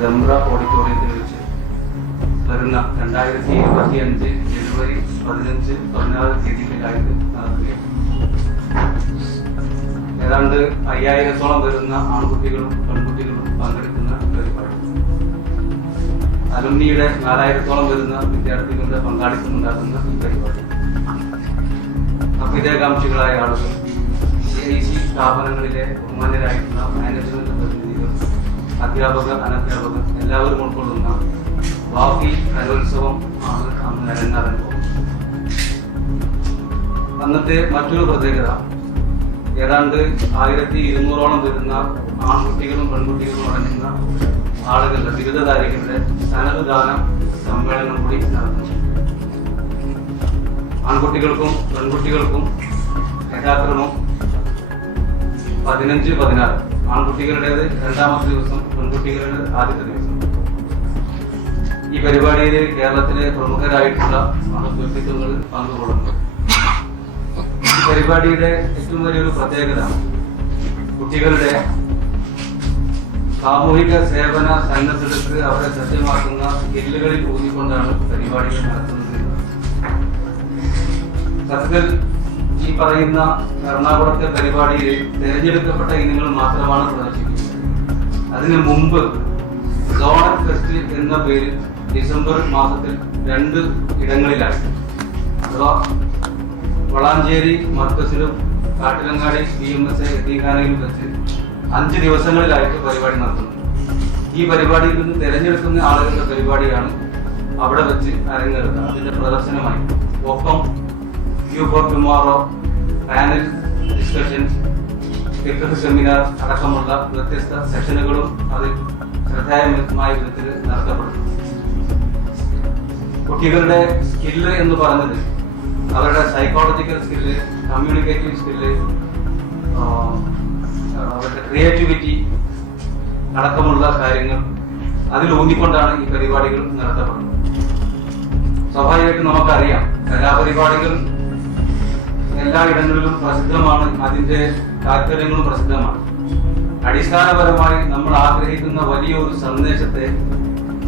ജംറ ഓഡിറ്റോറിയത്തിൽ വെച്ച് വരുന്ന 2025 ജനുവരി 15, 16 തീയതികളിലായിട്ട് നടക്കുകയാണ്. ഏതാണ്ട് 5000-ഓളം വരുന്ന ആൺകുട്ടികളും പെൺകുട്ടികളും പങ്കെടുക്കുന്ന പരിപാടി. അലുമിനിയുടെ 4000-ഓളം വരുന്ന വിദ്യാർത്ഥികളുടെ പങ്കാളിത്തം ഉണ്ടാകുന്ന ഈ പരിപാടി അഭ്യുദയകാംക്ഷികളായ ആളുകൾ, CIC സ്ഥാപനങ്ങളിലെ ബഹുമാന്യരായിട്ടുള്ള മാനേജ്മെന്റ് പ്രതിനിധികൾ, അധ്യാപകർ, അനധ്യാപകർ എല്ലാവരും ഉൾക്കൊള്ളുന്ന വാഫി കലോത്സവം ആണ് അന്ന് അരങ്ങേറാൻ പോകുന്നത്. അന്നത്തെ മറ്റൊരു പ്രത്യേകത, ഏതാണ്ട് 1200-ഓളം വരുന്ന ആൺകുട്ടികളും പെൺകുട്ടികളും അടങ്ങുന്ന ആളുകളുടെ ബിരുദധാരികളുടെ സനദ്ദാന സമ്മേളനം കൂടി നടന്നു. ആൺകുട്ടികൾക്കും പെൺകുട്ടികൾക്കും യഥാക്രമം 15-16, ആൺകുട്ടികളുടേത് രണ്ടാമത്തെ ദിവസം, പെൺകുട്ടികളുടേത് ആദ്യത്തെ ദിവസം. ഈ പരിപാടിയിൽ കേരളത്തിലെ പ്രമുഖരായിട്ടുള്ള വ്യക്തിത്വങ്ങൾ പങ്കുകൊള്ളുന്നു. ഈ പരിപാടിയുടെ ഏറ്റവും വലിയൊരു പ്രത്യേകത കുട്ടികളുടെ സാമൂഹിക സേവന സന്നദ്ധതയ്ക്ക് അവരെ സജ്ജമാക്കുന്ന സ്കില്ലുകളിൽ ഊന്നിക്കൊണ്ടാണ് പരിപാടികൾ നടത്തുന്നത്. സത്യത്തിൽ ഈ പറയുന്ന എറണാകുളത്തെ പരിപാടിയിൽ തിരഞ്ഞെടുക്കപ്പെട്ട ഇനങ്ങൾ മാത്രമാണ് പ്രദർശിപ്പിക്കുന്നത്. അതിനു മുമ്പ് സോണൽ ഫെസ്റ്റ് എന്ന പേരിൽ ഡിസംബർ മാസത്തിൽ 2 ഇടങ്ങളിലായി, അഥവാ വളാഞ്ചേരി മർക്കസിലും കാട്ടിലങ്ങാടി BMSA എത്തിക്കാനയിലും വെച്ച് 5 ദിവസങ്ങളിലായിട്ട് പരിപാടി നടത്തുന്നു. ഈ പരിപാടിയിൽ നിന്ന് തിരഞ്ഞെടുക്കുന്ന ആളുകളുടെ പരിപാടിയാണ് അവിടെ വെച്ച് അരങ്ങേറുന്നത്. അതിന്റെ പ്രദർശനമായി ഒപ്പം Q for tomorrow, panel discussions, ഫിഖ് സെമിനാർ അടക്കമുള്ള വ്യത്യസ്ത സെഷനുകളും അതിൽ ശ്രദ്ധേയമായ വിധത്തിൽ നടത്തപ്പെടുന്നു. കുട്ടികളുടെ സ്കില്ല് എന്ന് പറഞ്ഞത് അവരുടെ സൈക്കോളജിക്കൽ സ്കില്ല്, കമ്മ്യൂണിക്കേറ്റീവ് സ്കില്ല്, അവരുടെ ക്രിയേറ്റിവിറ്റി അടക്കമുള്ള കാര്യങ്ങൾ അതിൽ ഊന്നിക്കൊണ്ടാണ് ഈ പരിപാടികൾ നടത്തപ്പെടുന്നത്. സ്വാഭാവികമായിട്ടും നമുക്കറിയാം, കലാപരിപാടികൾ എല്ലായിടങ്ങളിലും പ്രസിദ്ധമാണ്, അതിന്റെ താല്പര്യങ്ങളും പ്രസിദ്ധമാണ്. അടിസ്ഥാനപരമായി നമ്മൾ ആഗ്രഹിക്കുന്ന വലിയൊരു സന്ദേശത്തെ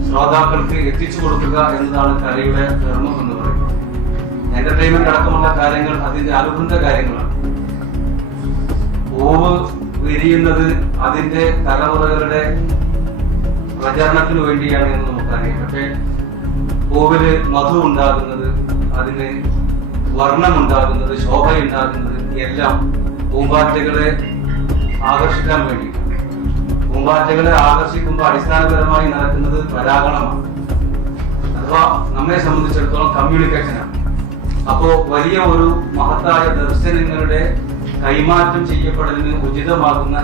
ശ്രോതാക്കൾക്ക് എത്തിച്ചു കൊടുക്കുക എന്നതാണ് കലയുടെ ധർമ്മം എന്ന് പറയുന്നത്. എന്റർടൈൻമെന്റ് അടക്കമുള്ള കാര്യങ്ങൾ അതിന്റെ അനുബന്ധ കാര്യങ്ങളാണ്. പൂവ് വിരിയുന്നത് അതിന്റെ തലമുറകളുടെ പ്രചരണത്തിനു വേണ്ടിയാണ് എന്ന് നമുക്കറിയാം. പക്ഷേ പൂവില് മധു ഉണ്ടാകുന്നത്, അതിന് വർണ്ണമുണ്ടാകുന്നത്, ശോഭയുണ്ടാകുന്നത് എല്ലാം പൂമ്പാറ്റകളെ ആകർഷിക്കാൻ വേണ്ടി. പൂമ്പാറ്റകളെ ആകർഷിക്കുമ്പോൾ അടിസ്ഥാനപരമായി നടക്കുന്നത് പരാഗണമാണ്, അഥവാ നമ്മെ സംബന്ധിച്ചിടത്തോളം കമ്മ്യൂണിക്കേഷനാണ്. അപ്പോ വലിയ ഒരു മഹത്തായ ദർശനങ്ങളുടെ കൈമാറ്റം ചെയ്യപ്പെടലിന്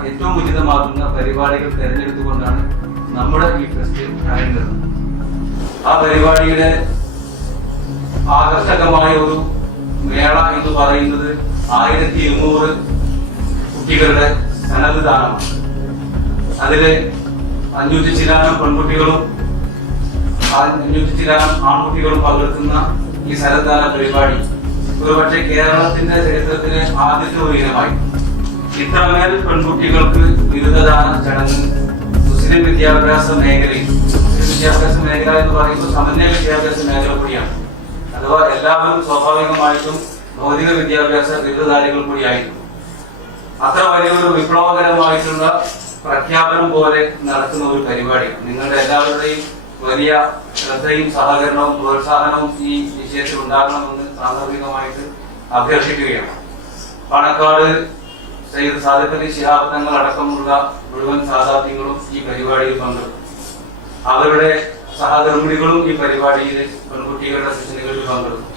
ഏറ്റവും ഉചിതമാകുന്ന പരിപാടികൾ തിരഞ്ഞെടുത്തുകൊണ്ടാണ് നമ്മുടെ ഈ ഫെസ്റ്റ് അരങ്ങേറുന്നത്. ആ പരിപാടിയുടെ ആകർഷകമായ ഒരു മേള എന്ന് പറയുന്നത് 1200 കുട്ടികളുടെ സനദ് ദാനമാണ്. അതില് 500 ചില്ലാനം പെൺകുട്ടികളും 500 ചില്ലാനം ആൺകുട്ടികളും പങ്കെടുക്കുന്ന ഈ സനദ്ദാന പരിപാടി ഒരുപക്ഷെ കേരളത്തിന്റെ ചരിത്രത്തിലെ ആദ്യത്തെ ഒരു ഇനമായി. ഇത്രമേൽ പെൺകുട്ടികൾക്ക് ബിരുദദാന ചടങ്ങ് മുസ്ലിം വിദ്യാഭ്യാസ മേഖലയിൽ, വിദ്യാഭ്യാസ മേഖല എന്ന് പറയുമ്പോൾ സമന്വയ വിദ്യാഭ്യാസ മേഖല കൂടിയാണ്. അഥവാ എല്ലാവരും സ്വാഭാവികമായിട്ടും ഭൗതിക വിദ്യാഭ്യാസ ബിരുദധാരികൾ കൂടിയായിരുന്നു. അത്ര വലിയൊരു വിപ്ലവകരമായിട്ടുള്ള പ്രഖ്യാപനം പോലെ നടത്തുന്ന ഒരു പരിപാടിയാണ്. നിങ്ങളുടെ എല്ലാവരുടെയും വലിയ ശ്രദ്ധയും സഹകരണവും പ്രോത്സാഹനവും ഈ വിഷയത്തിൽ ഉണ്ടാകണമെന്ന് സാന്ദർഭികമായിട്ട് അഭ്യർത്ഥിക്കുകയാണ്. പാണക്കാട് സയ്യിദ് സാദിഖ് അലി ശിഹാബ് തങ്ങൾ അടക്കമുള്ള മുഴുവൻ സാദാത്യങ്ങളും ഈ പരിപാടിയിൽ പങ്കെടുക്കും. അവരുടെ സഹധർമ്മിണികളും ഈ പരിപാടിയിൽ പെൺകുട്ടികളുടെ സെഷനുകളിൽ പങ്കെടുക്കും.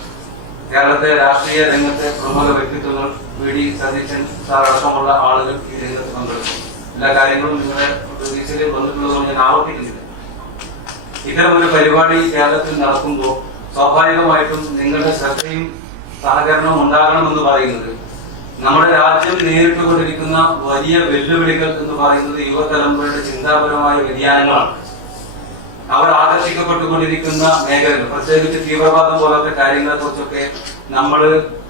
കേരളത്തെ രാഷ്ട്രീയ രംഗത്തെ പ്രമുഖ വ്യക്തിത്വങ്ങൾ, VD സതീശൻ സാർ അടക്കമുള്ള ആളുകൾ ഈ രംഗത്ത് പങ്കെടുക്കും. എല്ലാ കാര്യങ്ങളും നിങ്ങളുടെ പ്രതീക്ഷയിൽ വന്നിട്ടുള്ളതുകൊണ്ട് ഞാൻ ആവർത്തിക്കുന്നില്ല. ഇത്തരമൊരു പരിപാടി കേരളത്തിൽ നടക്കുമ്പോൾ സ്വാഭാവികമായിട്ടും നിങ്ങളുടെ ശ്രദ്ധയും സഹകരണവും ഉണ്ടാകണമെന്ന് പറയുന്നത് നമ്മുടെ രാജ്യം നേരിട്ടുകൊണ്ടിരിക്കുന്ന വലിയ വെല്ലുവിളികൾ എന്ന് പറയുന്നത് യുവതലമുറയുടെ ചിന്താപരമായ വ്യതിയാനങ്ങളാണ്. അവർ ആകർഷിക്കപ്പെട്ടുകൊണ്ടിരിക്കുന്ന മേഖലകൾ, പ്രത്യേകിച്ച് തീവ്രവാദം പോലത്തെ കാര്യങ്ങളെ കുറിച്ചൊക്കെ നമ്മൾ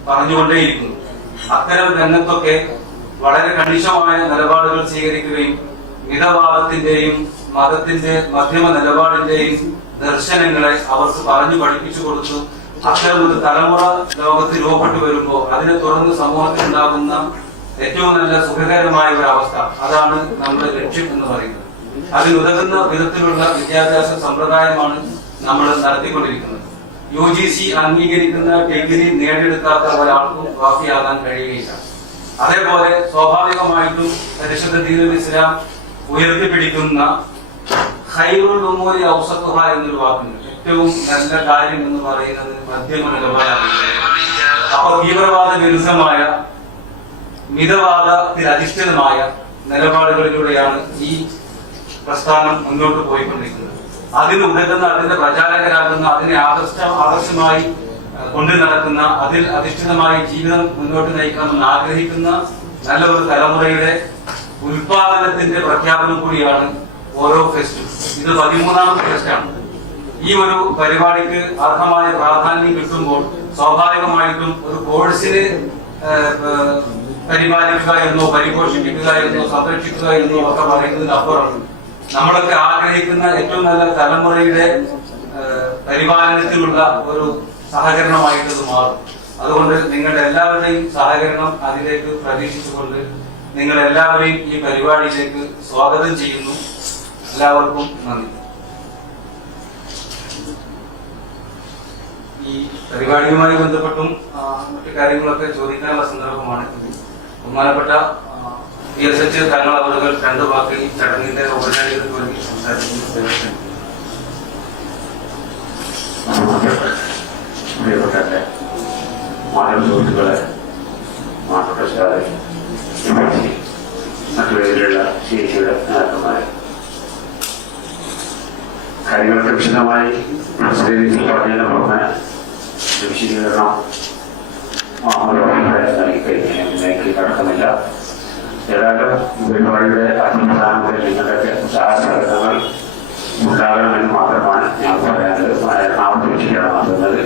പറഞ്ഞുകൊണ്ടേയിരിക്കുന്നു. അത്തരം രംഗത്തൊക്കെ വളരെ കണിശമായ നിലപാടുകൾ സ്വീകരിക്കുകയും മിതവാദത്തിന്റെയും മതത്തിന്റെ മധ്യമ നിലപാടിന്റെയും ദർശനങ്ങളെ അവർക്ക് പറഞ്ഞു പഠിപ്പിച്ചു കൊടുത്തു. അത്തരം ഒരു തലമുറ ലോകത്ത് രൂപപ്പെട്ടു വരുമ്പോൾ അതിനെ തുടർന്ന് സമൂഹത്തിൽ ഉണ്ടാകുന്ന ഏറ്റവും നല്ല സുഖകരമായ ഒരു അവസ്ഥ, അതാണ് നമ്മുടെ ലക്ഷ്യം എന്ന് പറയുന്നത്. അതിനുതകുന്ന വിധത്തിലുള്ള വിദ്യാഭ്യാസ സമ്പ്രദായമാണ് നമ്മൾ നടത്തിക്കൊണ്ടിരിക്കുന്നത്. UGC അംഗീകരിക്കുന്ന ഡിഗ്രി നേടിയെടുക്കാത്ത ഒരാൾക്കും വാഫിയാകാൻ കഴിയുകയില്ല. അതേപോലെ സ്വാഭാവികമായിട്ടും പരിശുദ്ധ ദീനുൽ ഇസ്ലാം ഉയർത്തിപ്പിടിക്കുന്ന ഖൈറുൽ ഉമൂരി ഔസത്തുഹ എന്നൊരു വാക്കുണ്ട്. ഏറ്റവും നല്ല കാര്യം എന്ന് പറയുന്നത് മധ്യമ നിലപാടാണ്. അപ്പൊ തീവ്രവാദ വിരുദ്ധമായ മിതവാദത്തിൽ അധിഷ്ഠിതമായ നിലപാടുകളിലൂടെയാണ് ഈ പ്രസ്ഥാനം മുന്നോട്ട് പോയിക്കൊണ്ടിരിക്കുന്നത്. അതിന് ഉതകുന്ന, അതിന്റെ പ്രചാരകരാകുന്ന, അതിനെ ആദർശമായി കൊണ്ടു നടക്കുന്ന, അതിൽ അധിഷ്ഠിതമായി ജീവിതം മുന്നോട്ട് നയിക്കണമെന്ന് ആഗ്രഹിക്കുന്ന നല്ല ഒരു തലമുറയുടെ ഉൽപാദനത്തിന്റെ പ്രഖ്യാപനം കൂടിയാണ് ഓരോ ഫെസ്റ്റും. ഇത് 13ാമത്തെ ഫെസ്റ്റാണ്. ഈ ഒരു പരിപാടിക്ക് അർഹമായ പ്രാധാന്യം കിട്ടുമ്പോൾ സ്വാഭാവികമായിട്ടും ഒരു കോഴ്സിന് പരിപാലിക്കുക എന്നോ പരിപോഷിപ്പിക്കുക എന്നോ സംരക്ഷിക്കുക എന്നോ ഒക്കെ പറയുന്നതിനപ്പുറം നമ്മളൊക്കെ ആഗ്രഹിക്കുന്ന ഏറ്റവും നല്ല തലമുറയുടെ പരിപാലനത്തിലുള്ള ഒരു സഹകരണമായിട്ട് മാറും. അതുകൊണ്ട് നിങ്ങളുടെ എല്ലാവരുടെയും സഹകരണം അതിലേക്ക് പ്രതീക്ഷിച്ചുകൊണ്ട് നിങ്ങളെല്ലാവരെയും ഈ പരിപാടിയിലേക്ക് സ്വാഗതം ചെയ്യുന്നു. എല്ലാവർക്കും നന്ദി. ഈ പരിപാടിയുമായി ബന്ധപ്പെട്ടും മറ്റു കാര്യങ്ങളൊക്കെ ചോദിക്കാനുള്ള സന്ദർഭമാണ്. ബഹുമാനപ്പെട്ട PSH തങ്ങൾ അവരുകൾ 2 വാക്കിൽ ചടങ്ങിന്റെ ഔപചാരികതയ്ക്ക് വേണ്ടി സംസാരിക്കുന്നു. പ്രിയപ്പെട്ട മാനവ സുഹൃത്തുക്കളെ, മാനവപ്രസാദ മറ്റു പേരിലുള്ള ചേച്ചിയുടെ നേതാക്കന്മാരെ, കാര്യങ്ങളൊക്കെ വിശദമായി പറഞ്ഞതിന് പുറമെ വിശദീകരണം നൽകി കടക്കുന്നില്ല. ഏതായാലും പരിപാടിയുടെ അടിസ്ഥാനത്തിൽ നിങ്ങളുടെയൊക്കെ സഹകരണങ്ങൾ ഉണ്ടാകണമെന്ന് മാത്രമാണ് ഞാൻ പറയാനുള്ളത്. എറണാകുളത്ത് വെച്ചിട്ടാണ് നടത്തുന്നത്.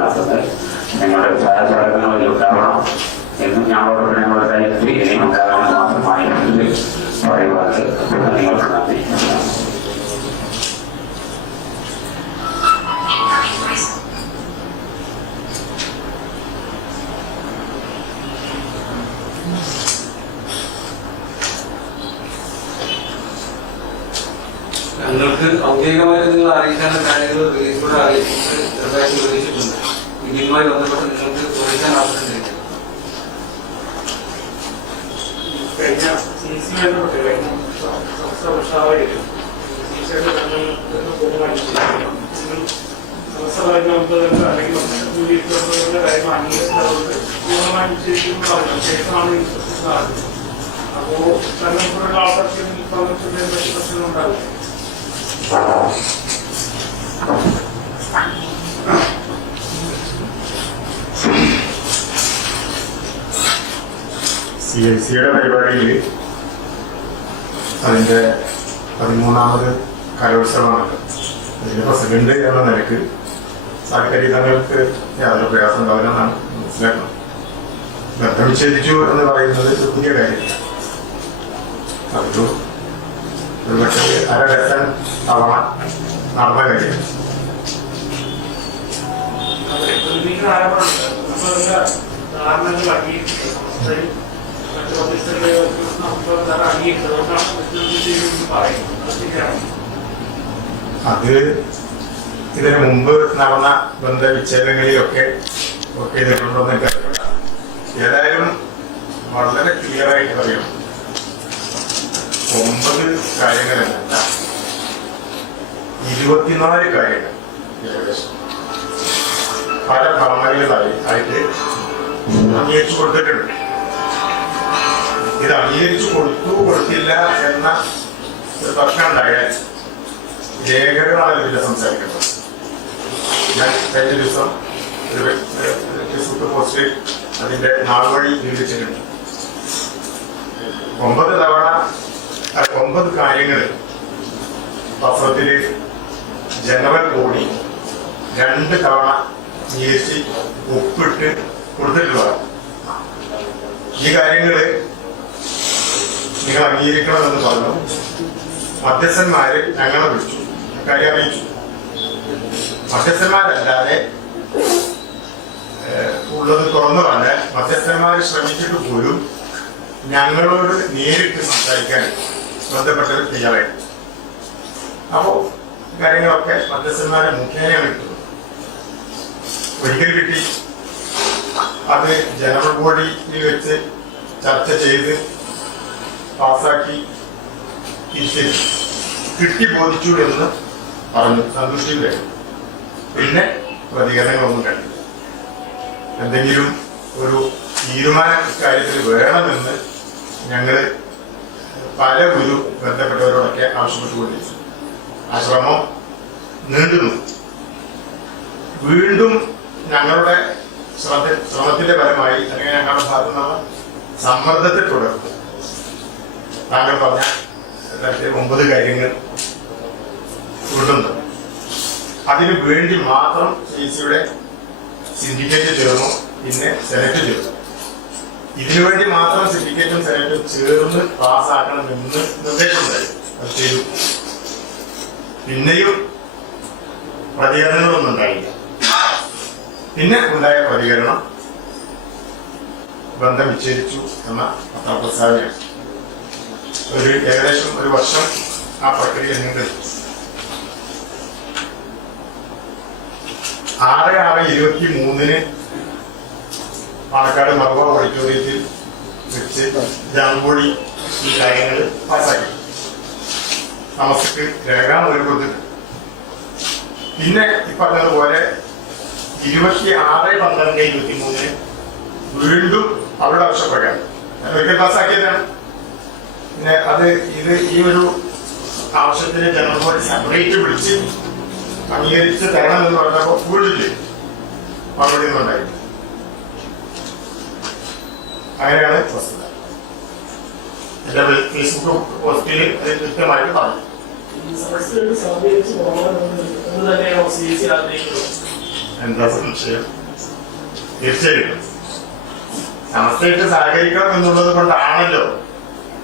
നടത്തുന്നത് നിങ്ങളുടെ സഹകരണങ്ങൾ ഉണ്ടാവണം എന്നും ഞങ്ങളോട് ഞങ്ങളുടെ കാര്യത്തിൽ ഇനിയും ഉണ്ടാകണമെന്ന് മാത്രമായി പറയുവാൻ നിങ്ങൾക്ക് നന്ദി. ഞങ്ങൾക്ക് ഔദ്യോഗികമായിട്ട് നിങ്ങൾ അറിയിക്കാനുള്ള കാര്യങ്ങൾ റിലീസിലൂടെ അറിയിച്ചിട്ട് ചെറുതായിട്ട് വിവരിച്ചിട്ടുണ്ട്. ഇതിനുമായി ബന്ധപ്പെട്ട് നിങ്ങൾക്ക് ചോദിക്കാൻ ആവശ്യമില്ല. കഴിഞ്ഞ അപ്പോ തലമുറ ആൾക്കാർക്ക് പ്രശ്നങ്ങളുണ്ടാകും. CICയുടെ പരിപാടിയിൽ അതിൻ്റെ 13ാമത് കലോത്സവമാണ്. അതിൻ്റെ പ്രസിഡന്റ് എന്ന നിലയ്ക്ക് സാഹചര്യങ്ങൾക്ക് യാതൊരു പ്രയാസം ഉണ്ടാവില്ലെന്നാണ് മനസ്സിലാക്കുന്നത്. ബന്ധം വിച്ഛേദിച്ചു എന്ന് പറയുന്നത് ഒരു പുതിയ കാര്യമില്ല. അതൊരു പക്ഷേ 1/2 ഡസൻ തവണ നടന്ന കാര്യമാണ്. അത് ഇതിനു മുമ്പ് നടന്ന ബന്ധവിച്ഛേദങ്ങളിലൊക്കെ ചെയ്തിട്ടുണ്ടോ എന്ന് എനിക്കറിയില്ല. ഏതായാലും വളരെ ക്ലിയറായിട്ട് പറയണം, 9 കാര്യങ്ങളല്ല, 24 കാര്യങ്ങൾ ഏകദേശം പല ഭരണങ്ങളിലായിട്ട് അംഗീകരിച്ചു കൊടുത്തിട്ടുണ്ട്. ഇത് അംഗീകരിച്ചു കൊടുത്തില്ല എന്ന ഒരു പ്രശ്നം ഉണ്ടായാൽ രേഖകളാണ് ഇതിന്റെ സംസാരിക്കുന്നത്. ഞാൻ കഴിഞ്ഞ ദിവസം ഒരു ഫേസ്ബുക്ക് പോസ്റ്റിൽ അതിന്റെ നാൾവഴി വിവരിച്ചിട്ടുണ്ട്. 9 തവണ 9 കാര്യങ്ങൾ പത്രത്തില് ജനറൽ ബോഡി 2 തവണ ഒപ്പിട്ട് കൊടുത്തിട്ടുള്ളതാണ്. ഈ കാര്യങ്ങള് നിങ്ങൾ അംഗീകരിക്കണമെന്ന് പറഞ്ഞു. മധ്യസ്ഥന്മാര് ഞങ്ങളെ വിളിച്ചു, കാര്യം അറിയിച്ചു. മധ്യസ്ഥന്മാരല്ലാതെ ഉള്ളത് തുറന്നു പറഞ്ഞാൽ മധ്യസ്ഥന്മാർ ശ്രമിച്ചിട്ട് പോലും ഞങ്ങളോട് നേരിട്ട് സംസാരിക്കാൻ ബന്ധപ്പെട്ടവർ തയ്യാറായി. അപ്പോ കാര്യങ്ങളൊക്കെ മധ്യസ്ഥന്മാരെ മുഖേനയാണ് കിട്ടുന്നത്. ഒരിക്കൽ കിട്ടി, അത് ജനറൽ ബോഡിയിൽ വെച്ച് ചർച്ച ചെയ്ത് പാസാക്കി കിട്ടി ബോധിച്ചു എന്ന് പറഞ്ഞു, സന്തുഷ്ടിയിലായി. പിന്നെ പ്രതികരണങ്ങളൊന്നും കണ്ടില്ല. എന്തെങ്കിലും ഒരു തീരുമാനം ഇക്കാര്യത്തിൽ വേണമെന്ന് ഞങ്ങൾ പല ഗുരു ബന്ധപ്പെട്ടവരോടൊക്കെ ആവശ്യപ്പെട്ടുകൊണ്ടിരിച്ചു. ആ ശ്രമം നീണ്ടുന്നു. വീണ്ടും ഞങ്ങളുടെ ശ്രമത്തിന്റെ ഫലമായി അല്ലെങ്കിൽ ഞങ്ങളുടെ ഭാഗത്തു നിന്നുള്ള സമ്മർദ്ദത്തെ തുടർന്ന് താങ്കൾ പറഞ്ഞ 9 കാര്യങ്ങൾ കൊണ്ടുവന്നു. അതിനു വേണ്ടി മാത്രം സിയുടെ സിൻഡിക്കേറ്റ് ചേർന്നു, പിന്നെ സെനറ്റ് ചേർന്നു. ഇതിനുവേണ്ടി മാത്രം സിൻഡിക്കേറ്റും സെനറ്റും ചേർന്ന് പാസ്സാക്കണമെന്ന് നിർദ്ദേശമുണ്ടായി. അത് ചെയ്തു. പിന്നെയും പ്രതികരണങ്ങളൊന്നും ഉണ്ടായില്ല. പിന്നെ ഉണ്ടായ പ്രതികരണം ബന്ധം വിച്ഛേദിച്ചു എന്ന പത്രപ്രസ്താവനയാണ്. ഏകദേശം 1 വർഷം ആ പ്രക്രിയ നീണ്ടു. 6/6/23 പാലക്കാട് മറവ ഓഡിറ്റോറിയത്തിൽ വെച്ച് ജാമ്പൂടി ഈ കാര്യങ്ങൾ പാസ്സാക്കി. നമുക്ക് രേഖാമൂലം കൊടുത്തിട്ടുണ്ട്. പിന്നെ പറഞ്ഞതുപോലെ 26/12/23 വീണ്ടും അവരുടെ ആവശ്യപ്രകാരം ഒരിക്കൽ പാസ്സാക്കിയതാണ്. പിന്നെ അത് ഈ ഒരു ആവശ്യത്തിന് ജനറൽ ബോഡി സെപ്പറേറ്റ് വിളിച്ച് അംഗീകരിച്ച് തരണം എന്ന് പറഞ്ഞപ്പോൾ വീട്ടില് മറുപടി ഒന്നും ഉണ്ടായി. അങ്ങനെയാണ് വസ്തുത. എന്റെ ഫേസ്ബുക്ക് പോസ്റ്റിൽ അത് കൃത്യമായിട്ട് പറഞ്ഞു. എന്താ സംശയം? തീർച്ചയായിട്ടും സമസ്തയായിട്ട് സഹകരിക്കണം എന്നുള്ളത് കൊണ്ടാണല്ലോ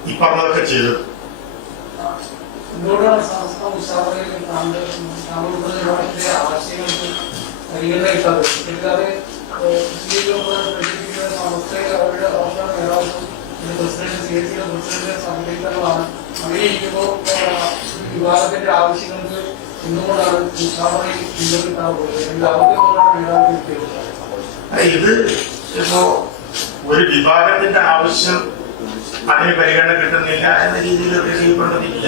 ഈ പറഞ്ഞതൊക്കെ ചെയ്തത്. വിവാദത്തിന്റെ ആവശ്യങ്ങൾക്ക് എന്തുകൊണ്ടാണ് ഇത് ഇപ്പോ ഒരു വിഭാഗത്തിന്റെ ആവശ്യം അതിന് പരിഗണന കിട്ടുന്നില്ല എന്ന രീതിയിൽ കൊണ്ടതില്ല.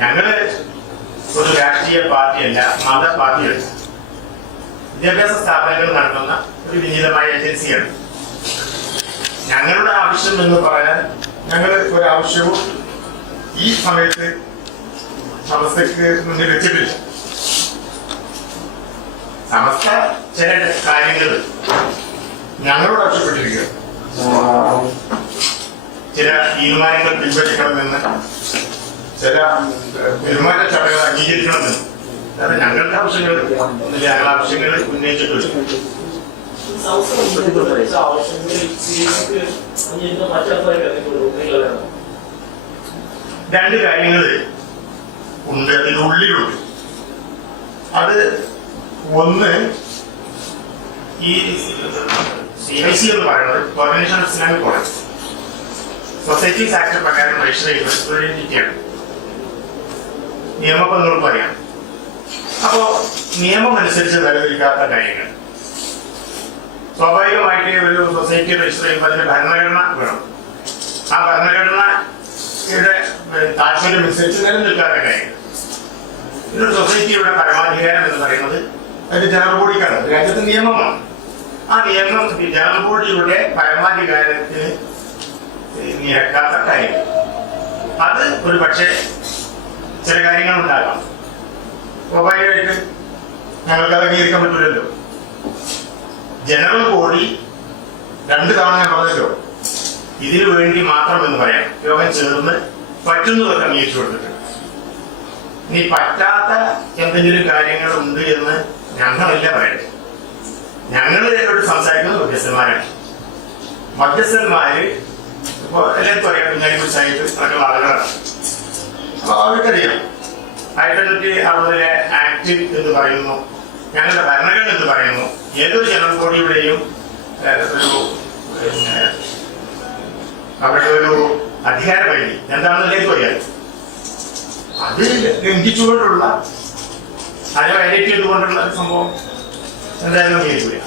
ഞങ്ങള് ഒരു രാഷ്ട്രീയ പാർട്ടിയല്ല, മത പാർട്ടിയല്ല. വിദ്യാഭ്യാസ സ്ഥാപനങ്ങൾ നടത്തുന്ന ഒരു വിനീതമായ ഏജൻസിയാണ്. ഞങ്ങളുടെ ആവശ്യം എന്ന് പറയാൻ ഞങ്ങൾ ഒരാവശ്യവും ഈ സമയത്ത് സമസ്തയ്ക്ക് മുന്നിൽ വെച്ചിട്ടില്ല. സമസ്ത ചില കാര്യങ്ങൾ ഞങ്ങളോട് ആവശ്യപ്പെട്ടിരിക്കുക, ചില തീരുമാനങ്ങൾ പിൻവലിക്കണമെന്ന്, ചില പെരുമാറ്റച്ചട്ടങ്ങൾ അംഗീകരിക്കണമെന്ന്. അതായത് ഞങ്ങളുടെ ആവശ്യങ്ങൾ ഞങ്ങളുടെ ആവശ്യങ്ങൾ ഉന്നയിച്ചിട്ടുണ്ട്. രണ്ട് കാര്യങ്ങൾ ഉണ്ട് അതിനുള്ളിലുണ്ട്. അത് ഒന്ന്, ഈ CIC എന്ന് പറയുന്നത് coordination of Islamic college societies act പ്രകാരം രജിസ്റ്റർ ചെയ്യുന്നത് ഒരു എൻറ്റിറ്റിയാണ്. നിയമം നിങ്ങൾക്ക് അറിയാം. അപ്പോ നിയമം അനുസരിച്ച് നിലനിൽക്കാത്ത കാര്യങ്ങൾ സ്വാഭാവികമായിട്ട് ഒരു സൊസൈറ്റി രജിസ്റ്റർ ചെയ്യുമ്പോൾ അതിന്റെ ഭരണഘടന വേണം. ആ ഭരണഘടനയുടെ താല്പര്യം അനുസരിച്ച് നിലനിൽക്കാത്ത കാര്യങ്ങൾ. ഇതൊരു സൊസൈറ്റിയുടെ പരമാധികാരം എന്ന് പറയുന്നത് അതിന്റെ ജനറൽ ബോഡിക്കാണ്, രാജ്യത്തെ നിയമമാണ്. ആ നിയമം ജനറൽ ബോഡിയുടെ പരമാധികാരത്തിന് നിരക്കാത്ത കാര്യങ്ങൾ. അത് ഒരു പക്ഷേ ചില കാര്യങ്ങൾ ഉണ്ടാകാം. സ്വാഭാവികമായിട്ട് ഞങ്ങൾക്ക് അത് അംഗീകരിക്കാൻ പറ്റില്ലല്ലോ. ജനറൽ ബോഡി 2 തവണ ഞാൻ പറഞ്ഞല്ലോ, ഇതിനു വേണ്ടി മാത്രം എന്ന് പറയാം യോഗം ചേർന്ന് പറ്റുന്നതൊക്കെ അംഗീകരിച്ചു കൊടുത്തിട്ടുണ്ട്. ഇനി പറ്റാത്ത എന്തെങ്കിലും കാര്യങ്ങൾ ഉണ്ട് എന്ന് ഞങ്ങളല്ല പറയട്ടെ. ഞങ്ങളോട് സംസാരിക്കുന്നത് മധ്യസ്ഥന്മാരാണ്. മധ്യസ്ഥന്മാര് അപ്പോൾ എല്ലാവർക്കും അറിയാം കുഞ്ഞാലി കുറിച്ചായിട്ട് മറ്റുള്ള ആളുകളാണ്. അപ്പൊ അവർക്കറിയാം 1960 ആക്ട് എന്ന് പറയുന്നു, ഞങ്ങളുടെ ഭരണഘടന എന്ന് പറയുന്നു, ഏതൊരു ജനകോടിയുടെയും അവരുടെ ഒരു അധികാര പരിധി എന്താണെന്ന് എല്ലാവർക്കും അറിയാം. അത് ലംഘിച്ചുകൊണ്ടുള്ള അതിനെ വയലേറ്റ് ചെയ്തുകൊണ്ടുള്ള സംഭവം എന്തായാലും കേൾക്കില്ല.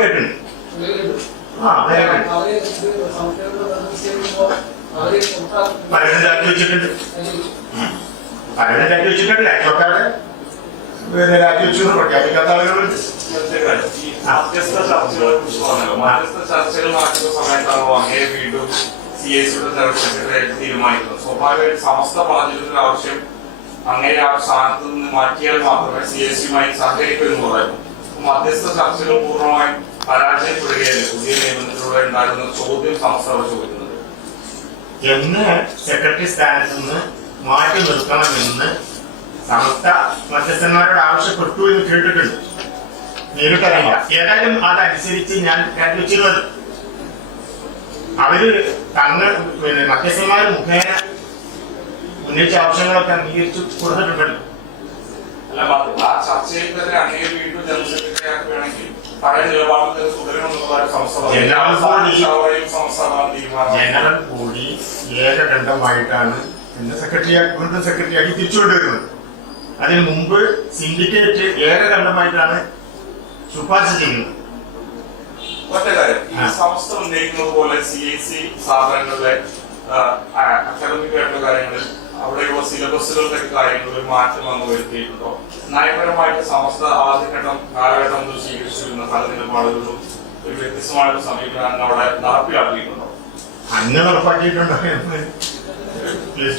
കേട്ടിട്ടുണ്ട്. പലരും രാജി വെച്ചിട്ടുണ്ട്, പലരും രാജി വെച്ചിട്ടുണ്ട്. രാജിവെക്കാതെ രാജി വെച്ചു പ്രഖ്യാപിക്കാത്ത ആളുകളുണ്ട്. മധ്യസ്ഥ ചർച്ചകളെ കുറിച്ച് പറഞ്ഞല്ലോ. മധ്യസ്ഥ ചർച്ചകൾ നടക്കുന്ന സമയത്താണ് അങ്ങേ വീണ്ടും CAC-യുടെ ജനറൽ സെക്രട്ടറിയായിട്ട് തീരുമാനിക്കുന്നത്. സ്വാഭാവികമായിട്ട് സമസ്ത പറഞ്ഞിരുന്ന ആവശ്യം അങ്ങനെ ആ സ്ഥാനത്ത് നിന്ന് മാറ്റിയാൽ മാത്രമേ CAC-യുമായി സഹകരിക്കുമെന്ന് പറയുന്നു. മധ്യസ്ഥ ചർച്ചകൾ പൂർണ്ണമായും പരാജയപ്പെടുകയല്ലേ പുതിയ നിയമനത്തിലൂടെ ഉണ്ടായിരുന്ന ചോദ്യം സമസ്ത ചോദിക്കുന്നത്? എന്ന് സെക്രട്ടറി സ്ഥാനത്ത് നിന്ന് മാറ്റി നിർത്തണമെന്ന് സമസ്ത മധ്യസ്ഥന്മാരോട് ആവശ്യപ്പെട്ടു എന്ന് കേട്ടിട്ടുണ്ട്. നേരിട്ടറിയില്ല. ഏതായാലും അതനുസരിച്ച് ഞാൻ രാജിവെച്ചിരുന്നത്. അവര് മധ്യസ്ഥന്മാർ മുഖേന ഉന്നയിച്ച ആവശ്യങ്ങളൊക്കെ അംഗീകരിച്ചു കൊടുത്തിട്ടുണ്ടല്ലോ. അല്ല, ആ ചർച്ചയിൽ തന്നെ അങ്ങേ വീണ്ടും ജനറൽ സെക്രട്ടറി ആക്കുകയാണെങ്കിൽ പഴയ നിലപാടിൽ തുടരുമെന്നുള്ള ജനറൽ ബോഡി ഏകകണ്ഠമായിട്ടാണ് എന്നെ വീണ്ടും സെക്രട്ടറിയാക്കി തിരിച്ചുകൊണ്ടുവരുന്നത്. അതിന് മുമ്പ് സിൻഡിക്കേറ്റ് ഏകകണ്ഠമായിട്ടാണ് ശുപാർശ ചെയ്യുന്നത്. ഒറ്റ കാര്യം, ഈ സംസ്ഥ ഉന്നയിക്കുന്നത് പോലെ CAC സ്ഥാപനങ്ങളിലെ അക്കാദമിക് ആയിട്ടുള്ള കാര്യങ്ങളിൽ അവിടെയുള്ള സിലബസുകളുടെ കാര്യങ്ങളിൽ മാറ്റം വന്നു വരുത്തിയിട്ടുണ്ടോ? നയപരമായിട്ട് സമസ്ത ആദ്യഘട്ടം കാലഘട്ടം മുതൽ സ്വീകരിച്ചിരുന്ന പല നിലപാടുകളും ഒരു വ്യത്യസ്തമായിട്ടുള്ള സമീപനം അവിടെ നടപ്പിലാക്കിയിട്ടുണ്ടോ? അന്ന് നടപ്പാക്കിയിട്ടുണ്ടോ എന്ന്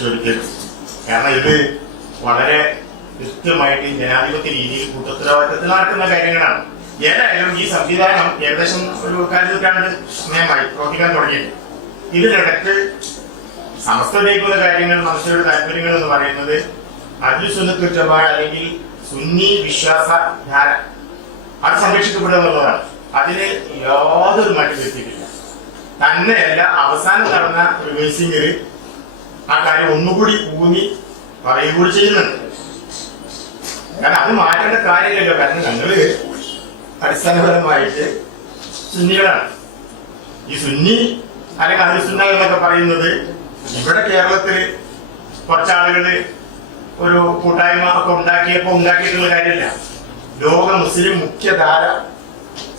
ചോദിക്കരുത്. കാരണം ഇത് വളരെ കൃത്യമായിട്ട് ജനാധിപത്യ രീതിയിൽ കൂട്ടുത്തരവാദിത്തത്തിൽ നടക്കുന്ന കാര്യങ്ങളാണ്. ഏതായാലും ഈ സംവിധാനം ഏകദേശം ഒരു 4 സമയമായി പ്രവർത്തിക്കാൻ തുടങ്ങിയിട്ട് ഇതിനിടയ്ക്ക് സമസ്ത നയിക്കുന്ന കാര്യങ്ങൾ, സമസ്തയുടെ താല്പര്യങ്ങൾ എന്ന് പറയുന്നത് അഹ്ലുസുന്നത്ത് വൽ ജമാഅ അല്ലെങ്കിൽ സുന്നി വിശ്വാസ ധാര അത് സംരക്ഷിക്കപ്പെടുക എന്നുള്ളതാണ്. അതിന് യാതൊരു മാറ്റം വരുത്തിയിട്ടില്ല. തന്നെയല്ല, അവസാനം നടന്ന റിവേഴ്സിംഗിൽ ആ കാര്യം ഒന്നുകൂടി ഊന്നി പറയുകൂടി ചെയ്യുന്നുണ്ട്. കാരണം അത് മാറ്റേണ്ട കാര്യമില്ലല്ലോ. കാരണം ഞങ്ങള് അടിസ്ഥാനപരമായിട്ട് സുന്നികളാണ്. ഈ സുന്നി അല്ലെങ്കിൽ അഹ്ലുസുന്ന എന്നൊക്കെ പറയുന്നത് ഇവിടെ കേരളത്തില് കുറച്ചാളുകള് ഒരു കൂട്ടായ്മ ഒക്കെ ഉണ്ടാക്കിയിട്ടുള്ള കാര്യമില്ല. ലോക മുസ്ലിം മുഖ്യധാര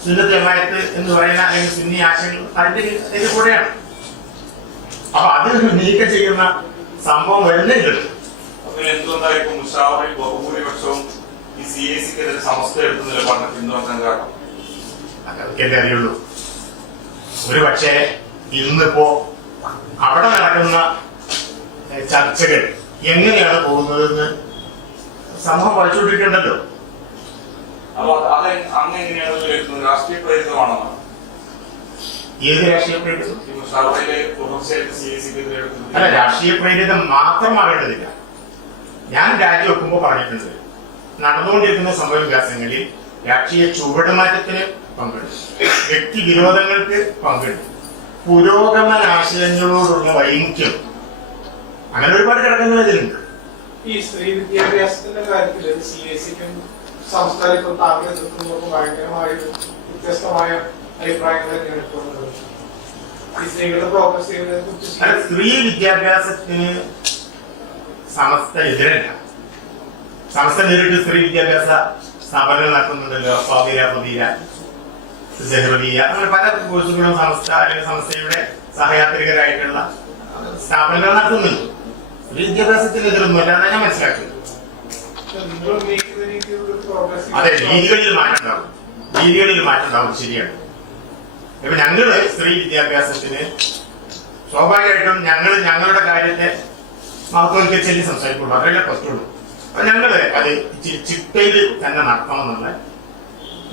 സുന്നത്ത് ജമാഅത്ത് എന്ന് പറയുന്ന അല്ലെങ്കിൽ സുന്നി ആശയങ്ങൾ അതിന്റെ കൂടെയാണ്. അപ്പൊ അത് നീക്കം ചെയ്യുന്ന സംഭവം വരുന്നില്ലല്ലോ. അങ്ങനെ എന്തുകൊണ്ടായിരിക്കും മുഷാവറയിൽ ബഹുഭൂരിപക്ഷവും ഈ CAC-ക്കെതിരെ സമസ്ത എടുത്ത നിലപാടിനെ പിന്തുണക്കാൻ കാരണം? അതൊക്കെ അറിയുള്ളൂ. ഒരു പക്ഷേ ഇന്നിപ്പോ അവിടെ നടക്കുന്ന ചർച്ചകൾ എങ്ങനെയാണ് പോകുന്നതെന്ന് സമൂഹം പഠിച്ചുകൊണ്ടിരിക്കണ്ടല്ലോ. അപ്പൊ അത് അങ്ങനെയാണ് വിലയിരുത്തുന്നത്? രാഷ്ട്രീയ പ്രേരിതമാണോ? ഏത് രാഷ്ട്രീയ പ്രേരിതം? മുഷാവറയിലെ തുടർച്ചയായിട്ട് CAC-ക്കെതിരെ എടുക്കുന്നത് അല്ല, രാഷ്ട്രീയ പ്രേരിതം മാത്രമാകേണ്ടതില്ല. ഞാൻ രാജിവെക്കുമ്പോൾ പറഞ്ഞിട്ടുണ്ട്, നടന്നുകൊണ്ടിരിക്കുന്ന സംഭവ വികാസങ്ങളിൽ രാഷ്ട്രീയ ചുവടുമാറ്റത്തിന് പങ്കെടുക്കും, വ്യക്തി വിരോധങ്ങൾക്ക് പങ്കെടുക്കും, പുരോഗമന ആശയങ്ങളോടുള്ള വൈമുഖ്യം, അങ്ങനെ ഒരുപാട് ഘടകങ്ങൾ ഇതിലുണ്ട്. ഈ സ്ത്രീ വിദ്യാഭ്യാസത്തിന്റെ കാര്യത്തിൽ CAC-ക്കും സംസ്ഥാനത്തും താങ്കൾ എത്തുന്നതൊക്കെ ഭയങ്കരമായൊരു വ്യത്യസ്തമായ അഭിപ്രായങ്ങൾ തന്നെയാണ് എടുക്കുന്നത്. ഈ സ്ത്രീകളുടെ പ്രോഗ്രസ് ചെയ്യുന്നതിനെ കുറിച്ച് സ്ത്രീ വിദ്യാഭ്യാസത്തിന് സമസ്ത എതിരല്ല. സമസ്ത നേരിട്ട് സ്ത്രീ വിദ്യാഭ്യാസ സ്ഥാപനങ്ങൾ നടത്തുന്നുണ്ടല്ലോ. ഫാദില, ഫദീല, സെഹ്റവിയ, അങ്ങനെ പല കോഴ്സുകളും സമസ്ത അല്ലെങ്കിൽ സമസ്തയുടെ സഹയാത്രികരായിട്ടുള്ള സ്ഥാപനങ്ങൾ നടത്തുന്നുണ്ട്. സ്ത്രീ വിദ്യാഭ്യാസത്തിന് എതിരൊന്നുമല്ല എന്നാണ് ഞാൻ മനസ്സിലാക്കുന്നത്. അതെ, രീതികളിൽ മാറ്റം ഉണ്ടാവും, ശരിയാണ്. ഇപ്പൊ ഞങ്ങള് സ്ത്രീ വിദ്യാഭ്യാസത്തിന് സ്വാഭാവികമായിട്ടും ഞങ്ങളുടെ കാര്യത്തെ മഹത്വവൽക്കരിച്ചല്ലേ സംസാരിക്കുള്ളൂ, അതല്ലേ പറ്റുള്ളൂ. അപ്പൊ ഞങ്ങള് അത് ചിട്ടയിൽ തന്നെ നടത്തണമെന്നുള്ള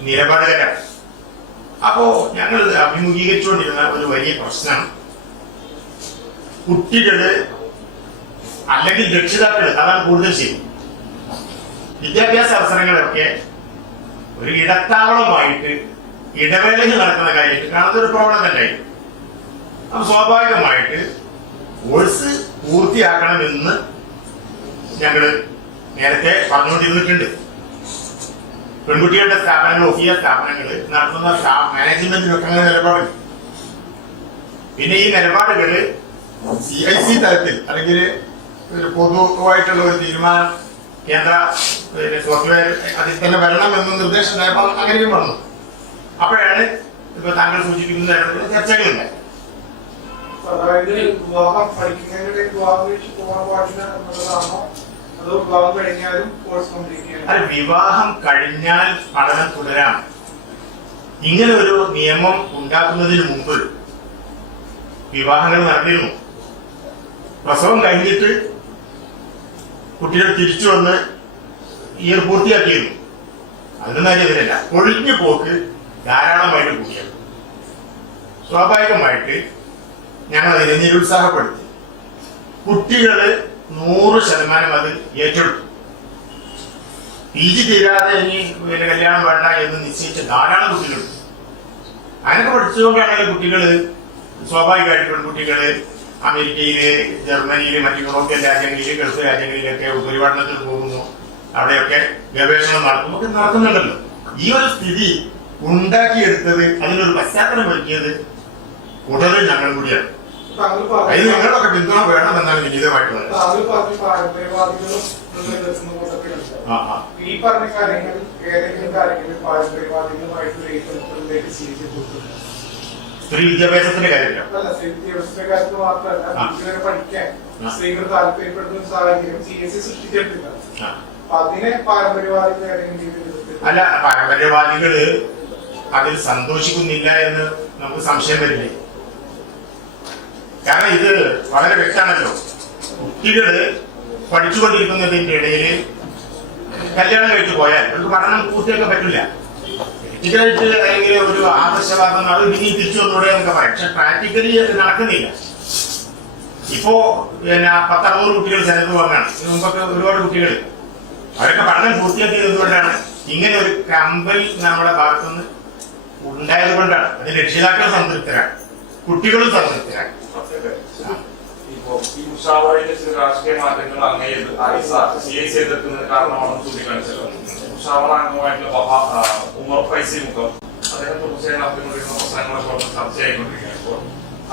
നിലപാടുകാരാണ്. അപ്പോ ഞങ്ങൾ അഭിമുഖീകരിച്ചുകൊണ്ടിരുന്ന ഒരു വലിയ പ്രശ്നം, കുട്ടികള് അല്ലെങ്കിൽ രക്ഷിതാക്കള്, അതാണ് കൂടുതൽ ശരി, വിദ്യാഭ്യാസ അവസരങ്ങളൊക്കെ ഒരു ഇടത്താവളമായിട്ട് ഇടവേളയിൽ നടക്കുന്ന കാര്യമായിട്ട് കാണുന്ന ഒരു പ്രവണത ഉണ്ടായിരുന്നു. അപ്പൊ സ്വാഭാവികമായിട്ട് കോഴ്സ് പൂർത്തിയാക്കണമെന്ന് ഞങ്ങള് നേരത്തെ പറഞ്ഞുകൊണ്ടിരുന്നിട്ടുണ്ട്. പെൺകുട്ടികളുടെ സ്ഥാപനങ്ങൾ, ഒഫിയ സ്ഥാപനങ്ങൾ നടത്തുന്ന മാനേജ്മെന്റിനൊക്കെ അങ്ങനെ നിലപാടുണ്ട്. പിന്നെ ഈ നിലപാടുകള് CIC തലത്തിൽ അല്ലെങ്കിൽ ഒരു പൊതുവായിട്ടുള്ള ഒരു തീരുമാനം കേന്ദ്ര സോഫ്റ്റ്വെയർ അതിൽ തന്നെ വരണം എന്ന നിർദ്ദേശം ഉണ്ടായപ്പോൾ അങ്ങനെയും വന്നു. അപ്പോഴാണ് ഇപ്പൊ താങ്കൾ സൂചിപ്പിക്കുന്ന തരത്തിലുള്ള ചർച്ചകളുണ്ടായി. അതായത് വിവാഹം പഠിക്കുന്നതിനിടെ വിവാഹം കഴിച്ച് പോകാൻ പാടില്ല എന്നുള്ളതാണോ, അതോ വിവാഹം കഴിഞ്ഞാലും കോഴ്സ് കംപ്ലീറ്റ് ചെയ്യാൻ? അല്ല, വിവാഹം കഴിഞ്ഞാൽ പഠനം തുടരാം. ഇങ്ങനെ ഒരു നിയമം ഉണ്ടാക്കുന്നതിന് മുമ്പ് വിവാഹങ്ങൾ നടന്നിരുന്നു. പ്രസവം കഴിഞ്ഞിട്ട് കുട്ടികൾ തിരിച്ചു വന്ന് ഇയർ പൂർത്തിയാക്കിയിരുന്നു. അതിനൊന്നും കാര്യമില്ല. ഒഴിഞ്ഞു പോക്ക് ധാരാളമായിട്ട് കൂടിയത്. സ്വാഭാവികമായിട്ട് ഞങ്ങൾ അതിനെ നിരുത്സാഹപ്പെടുത്തി. കുട്ടികള് 100% അത് ഏറ്റെടുത്തു. PG തീരാതെ ഇനി കല്യാണം വേണ്ട എന്ന് നിശ്ചയിച്ച ധാരാളം കുട്ടികളുണ്ട്. അതിനൊക്കെ പഠിച്ചുകൊണ്ടാണെങ്കിൽ കുട്ടികള് സ്വാഭാവികമായിട്ട് പെൺകുട്ടികള് അമേരിക്കയില്, ജർമ്മനിയില്, മറ്റു യൂറോപ്യൻ രാജ്യങ്ങളില്, ഗൾഫ് രാജ്യങ്ങളിലൊക്കെ ഉപരിപഠനത്തിന് പോകുന്നു. അവിടെയൊക്കെ ഗവേഷണം നടത്തുന്നു, ഒക്കെ നടത്തുന്നുണ്ടല്ലോ. ഈ ഒരു സ്ഥിതി ഉണ്ടാക്കിയെടുത്തത്, അതിനൊരു പശ്ചാത്തലം ഒരുക്കിയത് കൂടുതൽ ഞങ്ങൾ കൂടിയാണ്. അതിന് ഞങ്ങളൊക്കെ പിന്തുണ വേണമെന്നാണ് വിനീതമായിട്ട് പറയുന്നത്. ഈ പറഞ്ഞ കാര്യങ്ങളിൽ ഏതെങ്കിലും കാര്യങ്ങളിൽ പാരമ്പര്യവാദികളുമായിട്ട് സ്ത്രീ വിദ്യാഭ്യാസത്തിന്റെ കാര്യമില്ല. അല്ല, സ്ത്രീ വിദ്യാഭ്യാസത്തിന്റെ കാര്യത്തിൽ മാത്രമല്ല, കുട്ടികളെ പഠിക്കാൻ സ്ത്രീകൾ താല്പര്യപ്പെടുന്ന സാഹചര്യം CSE സൃഷ്ടിച്ചെടുത്തില്ല. അപ്പൊ അതിനെ പാരമ്പര്യവാദികൾ ഏതെങ്കിലും രീതിയിൽ അല്ല, പാരമ്പര്യവാദികള് അതിൽ സന്തോഷിക്കുന്നില്ല എന്ന് നമുക്ക് സംശയം വരില്ലേ? കാരണം ഇത് വളരെ വ്യക്തമാണല്ലോ. കുട്ടികള് പഠിച്ചുകൊണ്ടിരിക്കുന്നതിന്റെ ഇടയിൽ കല്യാണം കഴിച്ചു പോയാൽ അവർക്ക് പഠനം പൂർത്തിയാക്കാൻ പറ്റില്ല. പ്രാക്ടിക്കലായിട്ട് അല്ലെങ്കിൽ ഒരു ആദർശവാദം അത് ഇനി തിരിച്ചു വന്നൂടെ എന്നൊക്കെ പറയും. പക്ഷെ പ്രാക്ടിക്കലി അത് നടക്കുന്നില്ല. ഇപ്പോ പിന്നെ 10-60 കുട്ടികൾ സെനറ്റ് വന്നാണ്. ഇതിനു മുമ്പൊക്കെ ഒരുപാട് കുട്ടികൾ അവരൊക്കെ പഠനം പൂർത്തിയാക്കിയത് എന്തുകൊണ്ടാണ്? ഇങ്ങനെ ഒരു കമ്പൽ നമ്മുടെ ഭാഗത്തുനിന്ന് ഉണ്ടായത് കൊണ്ടാണ്. അത് രക്ഷിതാക്കൾ സംതൃപ്തരാണ്, കുട്ടികളും സംതൃപ്തരാണ്. ഇപ്പോ ഈ മുഷാവറയിലെ ചില രാഷ്ട്രീയ മാറ്റങ്ങൾ അങ്ങേത് CIC എതിർക്കുന്നതിന് കാരണമാണെന്ന് ചൂണ്ടിക്കാണിച്ചല്ലോ. മുഷാവറ അംഗമായിട്ടുള്ള ഉമർ ഫൈസി മുഖം അദ്ദേഹം തുടർച്ചയായി നടത്തിക്കൊണ്ടിരിക്കുന്ന പ്രശ്നങ്ങളെ ചർച്ചയായിക്കൊണ്ടിരിക്കുകയാണ് ഇപ്പോൾ.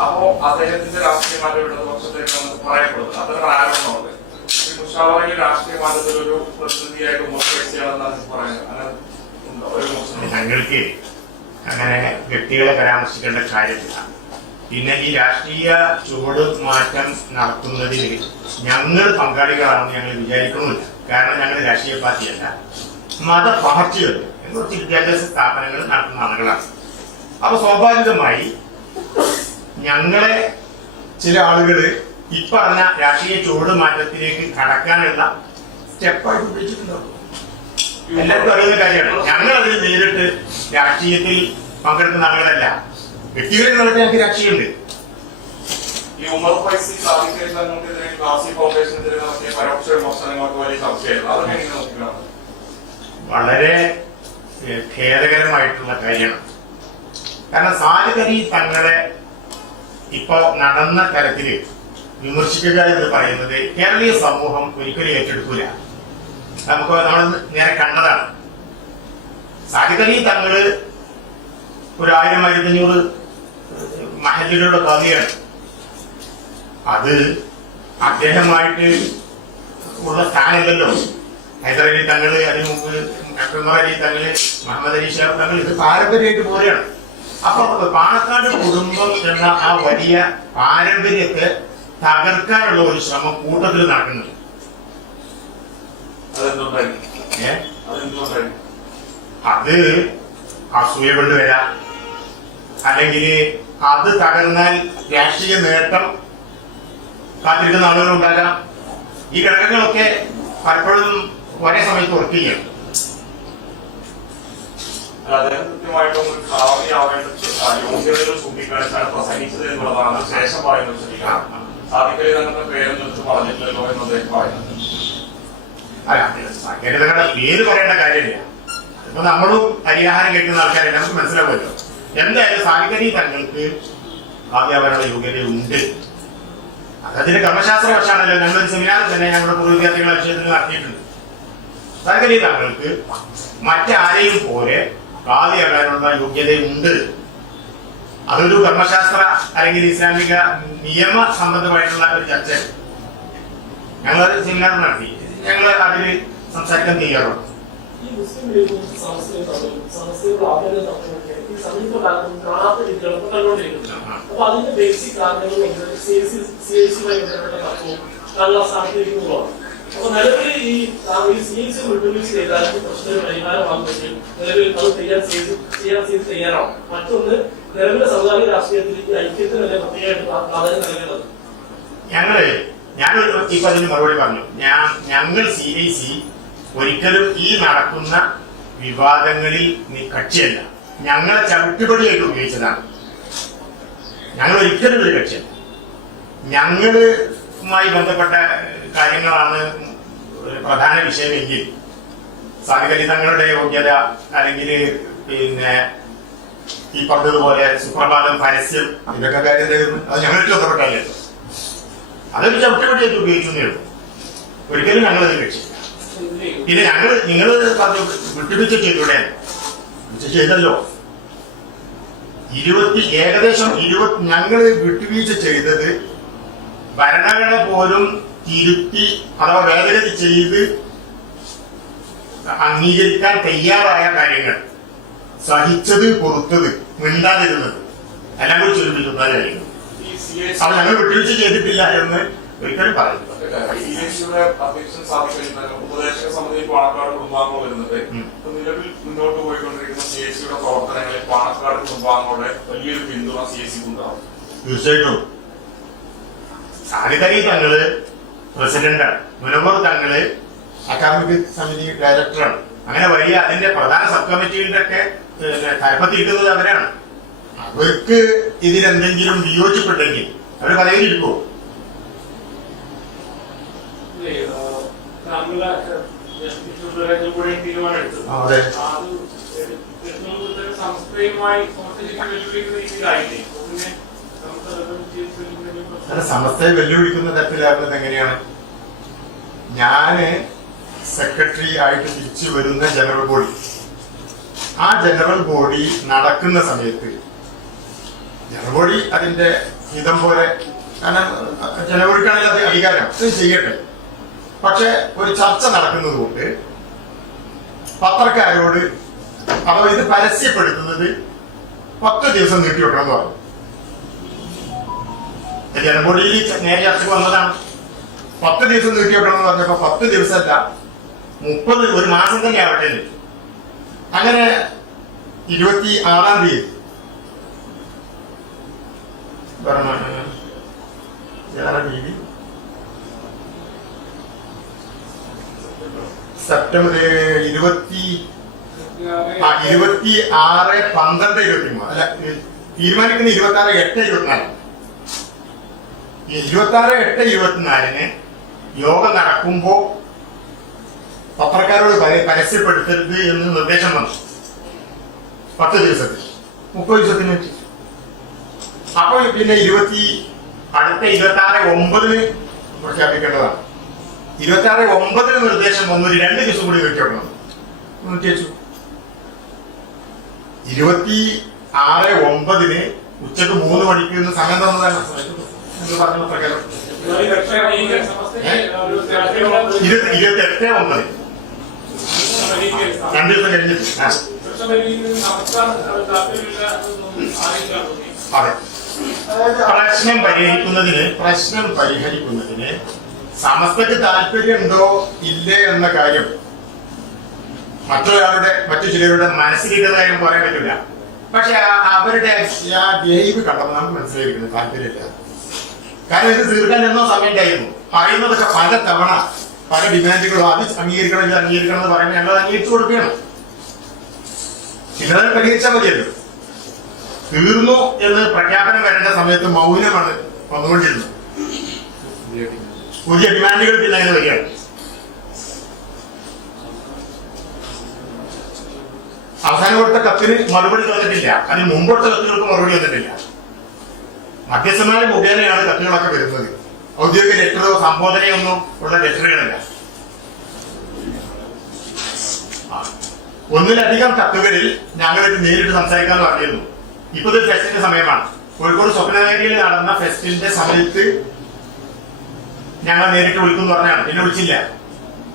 അപ്പോ അദ്ദേഹത്തിന്റെ രാഷ്ട്രീയ മാറ്റം ഇടതുപക്ഷത്തേക്കാണ് പറയപ്പെടുന്നത്. അതൊരു ആരോപണമുണ്ട്. ഈ മുഷാവറയിലെ രാഷ്ട്രീയ മാറ്റത്തിൽ ഒരു പ്രതിനിധിയായിട്ട് ഉമർ ഫൈസിയാണെന്നാണ് പറയുന്നത്. അങ്ങനെ ഉണ്ടോ ഒരു മോശം? ഞങ്ങൾക്ക് അങ്ങനെ വ്യക്തികളെ പരാമർശിക്കേണ്ട കാര്യമില്ല. പിന്നെ ഈ രാഷ്ട്രീയ ചുവട് മാറ്റം നടത്തുന്നതിൽ ഞങ്ങൾ പങ്കാളികളാണെന്ന് ഞങ്ങൾ വിചാരിക്കണമില്ല. കാരണം ഞങ്ങൾ രാഷ്ട്രീയ പാർട്ടിയല്ല, മത പാർട്ടികൾ കുറച്ച് വിദ്യാഭ്യാസ സ്ഥാപനങ്ങൾ നടത്തുന്ന ആളുകളാണ്. അപ്പൊ സ്വാഭാവികമായി ഞങ്ങളെ ചില ആളുകള് ഇപ്പറഞ്ഞ രാഷ്ട്രീയ ചുവട് മാറ്റത്തിലേക്ക് കടക്കാനുള്ള സ്റ്റെപ്പായിട്ട് ഉപയോഗിച്ചിട്ടുണ്ടാവും. എല്ലാവർക്കും അറിയുന്ന കാര്യമാണ്. ഞങ്ങൾ അതിൽ നേരിട്ട് രാഷ്ട്രീയത്തിൽ പങ്കെടുക്കുന്ന ആളുകളല്ല. വ്യക്തികളെ നടത്തി ഞങ്ങൾക്ക് രാഷ്ട്രീയമുണ്ട്. ഈ ഉമർ ഫൈസി സാധിക്കൽ തങ്ങൾക്കെതിരെ ഗാസി ഫൗണ്ടേഷനെതിരെ നടത്തിയ പരോക്ഷ വിമർശനങ്ങൾക്ക് വലിയ ചർച്ചയായിരുന്നു. അതൊക്കെ എങ്ങനെ നോക്കിയാണ്? വളരെ ഖേദകരമായിട്ടുള്ള കാര്യമാണ്. കാരണം സാലിദ് അലി തങ്ങളെ ഇപ്പൊ നടന്ന തരത്തില് വിമർശിക്കുക എന്ന് പറയുന്നത് കേരളീയ സമൂഹം ഒരിക്കലും ഏറ്റെടുക്കൂല. നമ്മൾ നേരെ കണ്ടതാണ്. സാലിദ് അലി തങ്ങള് ഒരു 1000-1500 മഹല്ലുകളുടെ കവിയാണ്. അത് അദ്ദേഹമായിട്ട് ഉള്ള സ്ഥാനമില്ലല്ലോ. ഹൈദരലി തങ്ങള്, അതിനു മുമ്പ് ഉമർ അലി തങ്ങള്, മുഹമ്മദ് അലി ഷാ തങ്ങൾ, ഇത് പാരമ്പര്യമായിട്ട് പോലെയാണ്. അപ്പൊ പാണക്കാട് കുടുംബം എന്ന ആ വലിയ പാരമ്പര്യത്തെ തകർക്കാനുള്ള ഒരു ശ്രമം കൂട്ടത്തിൽ നടക്കുന്നുണ്ട്. അത് അസൂയ കൊണ്ടുവരാം, അല്ലെങ്കിൽ അത് തകർന്നാൽ രാഷ്ട്രീയ നേട്ടം കാത്തിരിക്കുന്ന ആളുകൾ ഉണ്ടാകാം. ഈ ഘടകങ്ങളൊക്കെ പലപ്പോഴും ഒരേ സമയത്ത് വർക്ക് ചെയ്യണം. അദ്ദേഹം കൃത്യമായിട്ടും ഒരു ഭാവിയാവേണ്ട യോഗ്യതകൾ ചൂണ്ടിക്കാണിച്ചാണ് പ്രസംഗിച്ചത് എന്നുള്ളതാണ് ശേഷം പറയുന്നത്. ശരിയാണ്, സാധിക്കലി തങ്ങളുടെ പേരൊന്നും എടുത്ത് പറഞ്ഞിട്ടില്ലല്ലോ എന്ന് അദ്ദേഹം പറയുന്നത്. അല്ല, സാങ്കേതികതകളുടെ പേര് പറയേണ്ട കാര്യമില്ല. അപ്പൊ നമ്മളും പരിഹാരം കേൾക്കുന്ന ആൾക്കാരെ നമുക്ക് മനസ്സിലാവുമല്ലോ. എന്തായാലും സാഹിത്യ തങ്ങൾക്ക് കാവ്യാപരണ യോഗ്യതയുണ്ട്. അതിന്റെ കർമ്മശാസ്ത്ര വശമാണല്ലോ. ഞങ്ങളൊരു സെമിനാറിൽ തന്നെ ഞങ്ങളുടെ പൂർവ്വ വിദ്യാർത്ഥികളെ വിഷയത്തിൽ നടത്തിയിട്ടുണ്ട്. സാഹിത്യ തങ്ങൾക്ക് മറ്റാരെയും പോലെ കാവ്യാപരണ യോഗ്യതയുണ്ട്. അതൊരു കർമ്മശാസ്ത്ര അല്ലെങ്കിൽ ഇസ്ലാമിക നിയമ സംബന്ധമായിട്ടുള്ള ഒരു ചർച്ച ഞങ്ങളൊരു സെമിനാർ നടത്തി. ഞങ്ങൾ അതിൽ സംസാരിക്കാൻ തയ്യാറുണ്ട്. ഈ മുസ്ലിം ലീഗും സമസ്തയും പ്രാധാന്യം തമ്മിലൊക്കെ ഈ സമീപകാലത്തും കാണാത്ത രീതികൾ കണ്ടുകൊണ്ടിരിക്കുന്നു. അപ്പൊ അതിന്റെ ബേസിക് കാരണങ്ങൾ CIC-യുമായി ബന്ധപ്പെട്ട തത്വവും നല്ല സ്ഥാനത്തിരിക്കുന്നതാണ്. അപ്പൊ നിലവിൽ ഈ CIC വിട്ടുവീഴ്ച ചെയ്താലും പ്രശ്നം പരിഹാരമാകുമെങ്കിൽ നിലവിൽ അത് ചെയ്യാൻ തയ്യാറാവും. മറ്റൊന്ന്, നിലവിലെ സമുദായ രാഷ്ട്രീയത്തിൽ ഈ ഐക്യത്തിനല്ലേ പ്രത്യേകമായിട്ട് പ്രാധാന്യം നൽകേണ്ടത്. ഞാനൊരു ഇപ്പൊ അതിന് മറുപടി പറഞ്ഞു. ഞങ്ങൾ CIC ഒരിക്കലും ഈ നടക്കുന്ന വിവാദങ്ങളിൽ കക്ഷിയല്ല. ഞങ്ങളെ ചവിട്ടുപടിയായിട്ട് ഉപയോഗിച്ചതാണ്. ഞങ്ങൾ ഒരിക്കലും ഒരു കക്ഷിയല്ല. ഞങ്ങളുമായി ബന്ധപ്പെട്ട കാര്യങ്ങളാണ് ഒരു പ്രധാന വിഷയമെങ്കിൽ സാധികലി തങ്ങളുടെ യോഗ്യത അല്ലെങ്കിൽ പിന്നെ ഈ പറഞ്ഞതുപോലെ സുപ്രഭാതം, പരസ്യം, ഇതൊക്കെ കാര്യം അത് ഞങ്ങൾക്ക് ബന്ധപ്പെട്ടല്ലേ. അതൊരു ചവിട്ടുപടിയായിട്ട് ഉപയോഗിക്കുന്നേ ഉള്ളൂ. ഒരിക്കലും ഞങ്ങളത് കക്ഷിയില്ല. പിന്നെ നിങ്ങൾ പറഞ്ഞു വിട്ടുവീഴ്ച ചെയ്തൂടെ? ചെയ്തല്ലോ. ഏകദേശം 20 ഞങ്ങൾ വിട്ടുവീഴ്ച ചെയ്തത് ഭരണഘടന പോലും തിരുത്തി അഥവാ ഭേദഗതി ചെയ്ത് അംഗീകരിക്കാൻ തയ്യാറായ കാര്യങ്ങൾ, സഹിച്ചത്, പൊറുത്തത്, മിണ്ടാതിരുന്നത് എല്ലാം കൂടി ചുരുപ്പിക്കുന്ന കാര്യങ്ങൾ. അത് ഞങ്ങൾ വിട്ടുവീഴ്ച ചെയ്തിട്ടില്ല എന്ന് ഒരിക്കലും പറയുന്നു. CIC-യുടെ അധ്യക്ഷൻ സ്ഥാപിക്കുന്ന ഉപദേശക സമിതി പാണക്കാട് കുടുംബാംഗങ്ങൾ വരുന്നത് നിലവിൽ മുന്നോട്ട് പോയിക്കൊണ്ടിരിക്കുന്ന CIC-യുടെ പ്രവർത്തനങ്ങളിൽ പാണക്കാട് കുടുംബാംഗങ്ങളുടെ വലിയൊരു പിന്തുണ CIC-ക്ക് ഉണ്ടാവും. തീർച്ചയായിട്ടും. സാനിതരി തങ്ങള് പ്രസിഡന്റാണ്, മുനവർ തങ്ങള് അക്കാദമിക് സമിതി ഡയറക്ടറാണ്. അങ്ങനെ വലിയ അതിന്റെ പ്രധാന സബ് കമ്മിറ്റിയുടെ ഒക്കെ തലപ്പത്തിരിക്കുന്നത് അവരാണ്. അവർക്ക് ഇതിലെന്തെങ്കിലും വിയോജിപ്പുണ്ടെങ്കിൽ അവർ പദവിയിലിരിക്കുമോ? സമസ്തയെ വെല്ലുവിളിക്കുന്ന തരത്തിലാകുന്നത് എങ്ങനെയാണ്? ഞാന് സെക്രട്ടറി ആയിട്ട് തിരിച്ചു വരുന്ന ജനറൽ ബോഡി, ആ ജനറൽ ബോഡി നടക്കുന്ന സമയത്ത് ജനറൽ ബോഡി അതിന്റെ ഹിതം പോലെ, കാരണം ജനറൽ ബോഡിക്കാണെങ്കിൽ അത് അധികാരം ചെയ്യട്ടെ. പക്ഷെ ഒരു ചർച്ച നടക്കുന്നത് കൊണ്ട് പത്രക്കാരോട് അഥവാ ഇത് പരസ്യപ്പെടുത്തുന്നത് 10 ദിവസം നീട്ടിവെക്കണമെന്ന് പറഞ്ഞു. ജനറൽ ബോഡിയിൽ നേരെ ചർച്ചക്ക് വന്നതാണ്. 10 ദിവസം നീട്ടിവെക്കണമെന്ന് പറഞ്ഞപ്പോ 10 ദിവസമല്ല 30, ഒരു മാസം തന്നെ ആവട്ടെ. അങ്ങനെ 26-ാം തീയതി സെപ്റ്റംബർ 26/12/23 അല്ല, തീരുമാനിക്കുന്ന 26/8/24. 26/8/24 യോഗം നടക്കുമ്പോ പത്രക്കാരോട് പരസ്യപ്പെടുത്തരുത് എന്ന് നിർദ്ദേശം വന്നു. 10 ദിവസത്തിൽ 30 ദിവസത്തിന് പറ്റി. അപ്പൊ പിന്നെ അടുത്ത 26/9 പ്രഖ്യാപിക്കേണ്ടതാണ്. 26/9 നിർദ്ദേശം വന്നു. ഒരു 2 ദിവസം കൂടി നീട്ടിവെക്കണം. നീട്ടിവെച്ചു. 26/9 ഉച്ചക്ക് 3 മണിക്ക് സമയം തന്നതാണ് എന്ന് പറഞ്ഞ പ്രകാരം 28/9 2 ദിവസം കഴിഞ്ഞിട്ട്. അതെ, പ്രശ്നം പരിഹരിക്കുന്നതിന് സമസ്തക്ക് താല്പര്യമുണ്ടോ ഇല്ലേ എന്ന കാര്യം മറ്റു ചിലരുടെ മനസ്സിലിരുന്ന കാര്യം പറയാൻ പറ്റില്ല. പക്ഷെ അവരുടെ ആ ബിഹേവ് കണ്ടപ്പോൾ നമുക്ക് മനസ്സിലായിരിക്കുന്നത് താല്പര്യമില്ല. കാരണം ഇത് തീർക്കാൻ എന്നോ സമയം ഉണ്ടായിരുന്നു. പറയുന്നതൊക്കെ പല തവണ പല ഡിമാൻഡുകളോ അത് അംഗീകരിക്കണം ഇത് അംഗീകരിക്കണം എന്ന് പറയുമ്പോൾ ഞങ്ങൾ അംഗീകരിച്ചു കൊടുക്കുകയാണ്. പിന്നെ അത് പരിഹരിച്ചാൽ മതിയല്ലോ. തീർന്നു എന്ന് പ്രഖ്യാപനം വരേണ്ട സമയത്ത് മൗനമാണ് വന്നുകൊണ്ടിരുന്നത്. പുതിയ ഡിമാൻഡുകൾ പിന്നെ അങ്ങനെ വരികയാണ്. അവസാനം കൊടുത്ത കത്തിന് മറുപടി തന്നിട്ടില്ല. അതിന് മുമ്പൊടുത്ത കത്തുകൾക്ക് മറുപടി വന്നിട്ടില്ല. മധ്യസ്ഥന്മാർ മുഖേനയാണ് കത്തുകളൊക്കെ വരുന്നത്. ഔദ്യോഗിക ലെറ്ററോ സംബോധനയോ ഒന്നും ഉള്ള ലെറ്ററുകളല്ല. ഒന്നിലധികം കത്തുകളിൽ ഞങ്ങളിത് നേരിട്ട് സംസാരിക്കാൻ പറഞ്ഞിരുന്നു. ഇപ്പൊ ഇത് ഫെസ്റ്റിന്റെ സമയമാണ്. കോഴിക്കോട് സ്വപ്നനഗരിയിൽ നടന്ന ഫെസ്റ്റിന്റെ സമയത്ത് ഞങ്ങൾ നേരിട്ട് വിളിക്കുന്നു പറഞ്ഞാണ്. എന്നെ വിളിച്ചില്ല.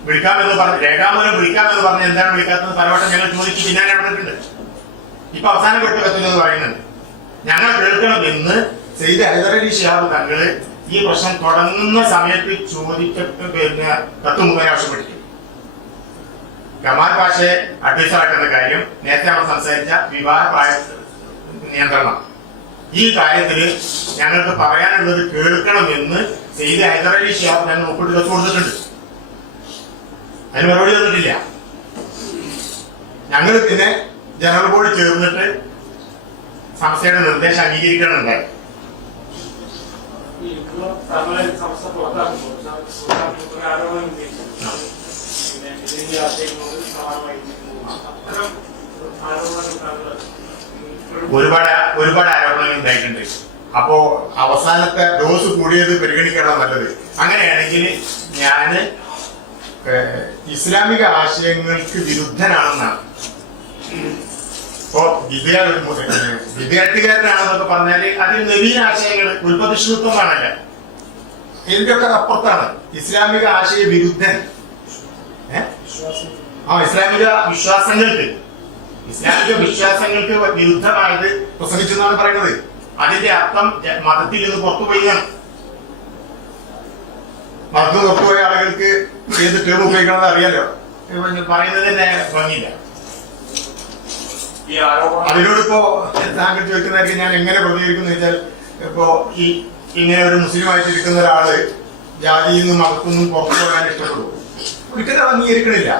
വിളിക്കാമെന്ന് പറഞ്ഞു, രേഖാമൂലം വിളിക്കാമെന്ന് പറഞ്ഞ് എന്താണ് വിളിക്കാത്തത് പലവട്ടം ഞങ്ങൾ ചോദിച്ച് പിന്നാലെ നടന്നിട്ടുണ്ട്. ഇപ്പൊ അവസാനം പെട്ട് കത്തുന്നത് പറയുന്നുണ്ട്. ഞങ്ങൾ കേൾക്കണമെന്ന് സെയ്ദ് ഹൈദരലി ശിഹാബ് തങ്ങള് ഈ പ്രശ്നം തുടങ്ങുന്ന സമയത്ത് ചോദിച്ചിട്ട് കത്ത് മുഖേന ആവശ്യപ്പെട്ടിട്ടുണ്ട്. കമാൽ പാഷയെ അഡ്വൈസറാക്കുന്ന കാര്യം നേരത്തെ നമ്മൾ സംസാരിച്ച വിവാഹ പ്രായ നിയന്ത്രണം, ഈ കാര്യത്തില് ഞങ്ങൾക്ക് പറയാനുള്ളത് കേൾക്കണമെന്ന് സെയ്ദ് ഹൈദരലി ശിഹാബ് ഞങ്ങൾ ഒപ്പിട്ട് കത്ത് കൊടുത്തിട്ടുണ്ട്. അതിന് മറുപടി തന്നിട്ടില്ല. ഞങ്ങൾ പിന്നെ ജനറൽ ബോർഡ് ചേർന്നിട്ട് സംസ്ഥയുടെ നിർദ്ദേശം അംഗീകരിക്കണമെന്നുണ്ടായി. സംസ്ഥ പുറത്താക്കുമ്പോൾ ആരോപണം ഒരുപാട് ആരോപണങ്ങൾ ഉണ്ടായിട്ടുണ്ട്. അപ്പോ അവസാനത്തെ ഡോസ് കൂടിയത് പരിഗണിക്കണം നല്ലത്. അങ്ങനെയാണെങ്കിൽ ഞാന് ഇസ്ലാമിക ആശയങ്ങൾക്ക് വിരുദ്ധനാണെന്നാണ്. ഇപ്പോ വിദ്യാർത്ഥികാരനാണെന്നൊക്കെ പറഞ്ഞാല് അതിൽ നവീന ആശയങ്ങൾ ഉൽപ്പതിഷ്ണുത്വമാണല്ല, ഇതിന്റെയൊക്കെ അപ്പുറത്താണ് ഇസ്ലാമിക ആശയ വിരുദ്ധൻ. ഇസ്ലാമിക വിശ്വാസങ്ങൾക്ക് വിരുദ്ധമായത് പ്രസംഗിച്ചു എന്നാണ് പറയുന്നത്. അതിന്റെ അർത്ഥം മതത്തിൽ നിന്ന് പുറത്തുപോയാണ്. മതത്തിന് പുറത്തുപോയ ആളുകൾക്ക് ഏത് ടേം ഉപയോഗിക്കണമെന്ന് അറിയാലോ. പറയുന്നത് തന്നെ ഭംഗിയില്ല. അതിനോടിപ്പോ താങ്കൾ ചോദിക്കുന്നതായിരിക്കും ഞാൻ എങ്ങനെ പ്രതികരിക്കുന്നു വെച്ചാൽ, ഇപ്പോ ഇങ്ങനെ ഒരു മുസ്ലിമായിട്ടിരിക്കുന്ന ഒരാള് ജാതിയിൽ നിന്നും മതത്തിൽ നിന്നും പുറത്തു പോകാൻ ഇഷ്ടപ്പെടും. ഒരിക്കലും അംഗീകരിക്കണില്ല.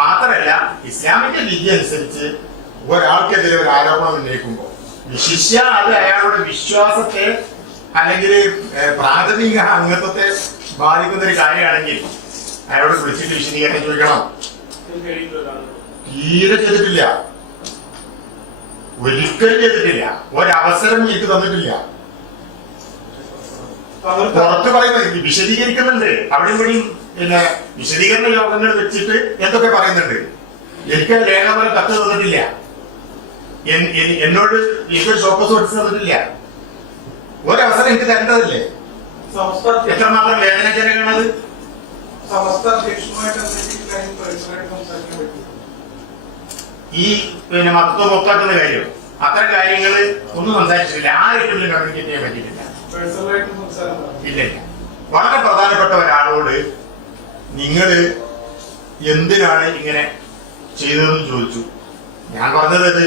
മാത്രമല്ല, ഇസ്ലാമിക വിദ്യ അനുസരിച്ച് ഒരാൾക്കെതിരെ ഒരു ആരോപണം ഉന്നയിക്കുമ്പോ വിശിഷ്യ അത് അയാളുടെ വിശ്വാസത്തെ അല്ലെങ്കിൽ പ്രാഥമിക അംഗത്വത്തെ ബാധിക്കുന്ന ഒരു കാര്യമാണെങ്കിൽ അയാളോട് വിളിച്ചിട്ട് വിശദീകരണം ചോദിക്കണം. തീരെ ചെയ്തിട്ടില്ല, ഒരിക്കലും ചെയ്തിട്ടില്ല, ഒരവസരം എനിക്ക് തന്നിട്ടില്ല. പുറത്ത് പറയുന്നത് വിശദീകരിക്കുന്നുണ്ട്, അവിടെ ഇവിടെയും പിന്നെ വിശദീകരണ യോഗങ്ങൾ വെച്ചിട്ട് എന്തൊക്കെ പറയുന്നുണ്ട്. എനിക്ക് രേഖാമൂലം കത്ത് തന്നിട്ടില്ല, എന്നോട് എനിക്കൊരു ഷോക്കസ് പഠിച്ചു തന്നിട്ടില്ല. ഒരവസരം എനിക്ക് തരേണ്ടതല്ലേ? എത്രമാത്രം വേദനാജനകമാണത്. ഈ പിന്നെ മതത്വം പുറത്താക്കുന്ന കാര്യം, അത്തരം കാര്യങ്ങള് ഒന്നും സംസാരിച്ചിട്ടില്ല. ആരെങ്കിലും കമ്മ്യൂണിക്കേറ്റ് ചെയ്യാൻ പറ്റിയിട്ടില്ല. ഇല്ല. വളരെ പ്രധാനപ്പെട്ട ഒരാളോട് നിങ്ങള് എന്തിനാണ് ഇങ്ങനെ ചെയ്തതെന്ന് ചോദിച്ചു. ഞാൻ പറഞ്ഞത്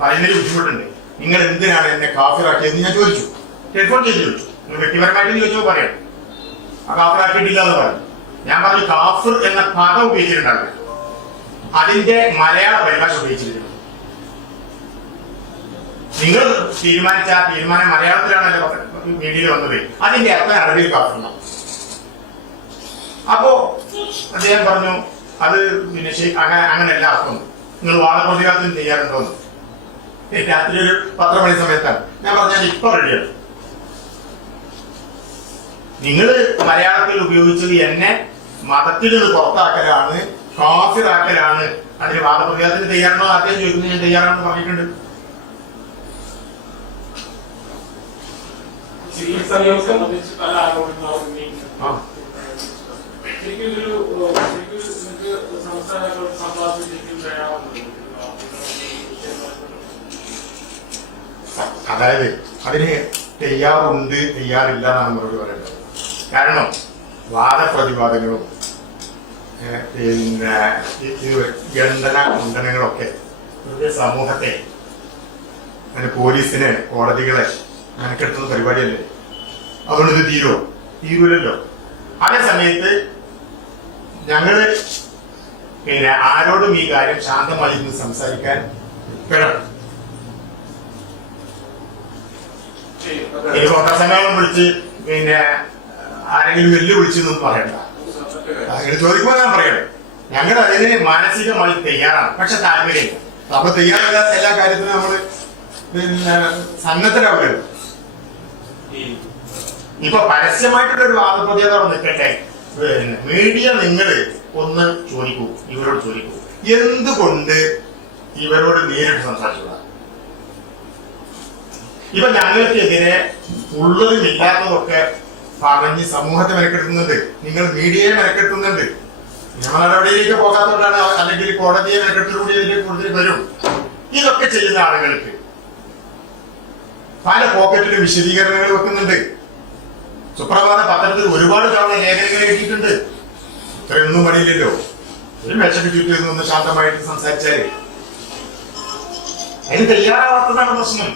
പറയുന്നതിൽ ബുദ്ധിമുട്ടുണ്ട്. നിങ്ങൾ എന്തിനാണ് എന്നെ കാഫിറാക്കിയതെന്ന് ഞാൻ ചോദിച്ചു. ടെലിഫോൺ ചെയ്ത് ചോദിച്ചു. നിങ്ങൾ വ്യക്തിപരമായിട്ട് ചോദിച്ചോ പറയാം. ആ കാഫിറാക്കിയിട്ടില്ല എന്ന് പറഞ്ഞു. ഞാൻ പറഞ്ഞു കാഫിർ എന്ന പദം ഉപയോഗിച്ചിട്ടുണ്ടാവില്ല, അതിന്റെ മലയാള പരിഭാഷ ഉപയോഗിച്ചിരിക്കുന്നു. നിങ്ങൾ തീരുമാനിച്ച ആ തീരുമാനം മലയാളത്തിലാണല്ലോ മീഡിയയിൽ വന്നത്. അതിന്റെ അർത്ഥം അറബിയിൽ കാഫിർ. അപ്പോ അദ്ദേഹം പറഞ്ഞു അത് പിന്നെ അങ്ങനെയല്ല അർത്ഥം. നിങ്ങൾ വാദപ്രതിവാദത്തിന് ചെയ്യാറുണ്ടോന്ന്. രാത്രി ഒരു 10 മണി സമയത്താണ്. ഞാൻ പറഞ്ഞാൽ ഇപ്പൊ റെഡിയാണ്. നിങ്ങൾ മലയാളത്തിൽ ഉപയോഗിച്ചത് എന്നെ മതത്തിൽ നിന്ന് പുറത്താക്കലാണ്, കാഫിറാക്കലാണ്. അതിന് വാദപ്രതിവാദത്തിന് തയ്യാറുണ്ടോ ആദ്യം ചോദിക്കുന്നത്. ഞാൻ തയ്യാറാണെന്ന് പറഞ്ഞിട്ടുണ്ട്. അതായത് അതിന് തയ്യാറുണ്ട്, തയ്യാറില്ല എന്നാണ് മറുപടി പറയേണ്ടത്. കാരണം വാദപ്രതിവാദങ്ങളും പിന്നെ ഖണ്ഡനങ്ങളൊക്കെ സമൂഹത്തെ അങ്ങനെ പോലീസിനെ കോടതികളെ മെനക്കെടുത്തുന്ന പരിപാടിയല്ലേ. അതുകൊണ്ട് ഇത് തീരൂലല്ലോ. അതേ സമയത്ത് ഞങ്ങള് പിന്നെ ആരോടും ഈ കാര്യം ശാന്തമായി നിന്ന് സംസാരിക്കാൻ പെടണം. ഈ പത്രസമ്മേളനം വിളിച്ച് പിന്നെ ആരെങ്കിലും വെല്ലുവിളിച്ചെന്നൊന്നും പറയണ്ട. അങ്ങനെ ചോദിക്കുമ്പോൾ ഞാൻ പറയണേ, ഞങ്ങൾ അതിന് മാനസികമായി തയ്യാറാണ്, പക്ഷെ താല്പര്യമില്ല. അപ്പൊ തയ്യാറല്ല എല്ലാ കാര്യത്തിനും നമ്മള് പിന്നെ സന്നദ്ധരാവുകയാണ്. ഇപ്പൊ പരസ്യമായിട്ടുള്ള ഒരു വാദപ്രതികത നിൽക്കട്ടെ. പിന്നെ മീഡിയ നിങ്ങൾ ഒന്ന് ചോദിക്കൂ, ഇവരോട് ചോദിക്കൂ, എന്തുകൊണ്ട് ഇവരോട് നേരിട്ട് സംസാരിച്ചുകൂടാ? ഇപ്പൊ ഞങ്ങൾക്കെതിരെ ഉള്ളതും ഇല്ലാത്തതൊക്കെ പറഞ്ഞ് സമൂഹത്തെ മെനക്കെടുത്തുന്നുണ്ട്, നിങ്ങൾ മീഡിയയെ മെനക്കെടുത്തുന്നുണ്ട്. നമ്മൾ നടപടിയിലേക്ക് പോകാത്തതുകൊണ്ടാണ്, അല്ലെങ്കിൽ കോടതിയെ മെനക്കെടുത്തുകൂടി ഇതിലേക്ക് കൂടുതൽ വരും. ഇതൊക്കെ ചെയ്യുന്ന ആളുകൾക്ക് പല പോക്കറ്റിലും വിശദീകരണങ്ങൾ വെക്കുന്നുണ്ട്. സുപ്രഭാത പത്രത്തിൽ ഒരുപാട് തവണ ലേഖനങ്ങൾ എഴുതിയിട്ടുണ്ട്. ഇത്രയൊന്നും പണിയില്ലല്ലോ, ഒരു മെച്ചക്ക് ചുറ്റും നിന്ന് ശാന്തമായിട്ട് സംസാരിച്ചാല്. അതിന് തയ്യാറാവാത്തതാണ് പ്രശ്നം.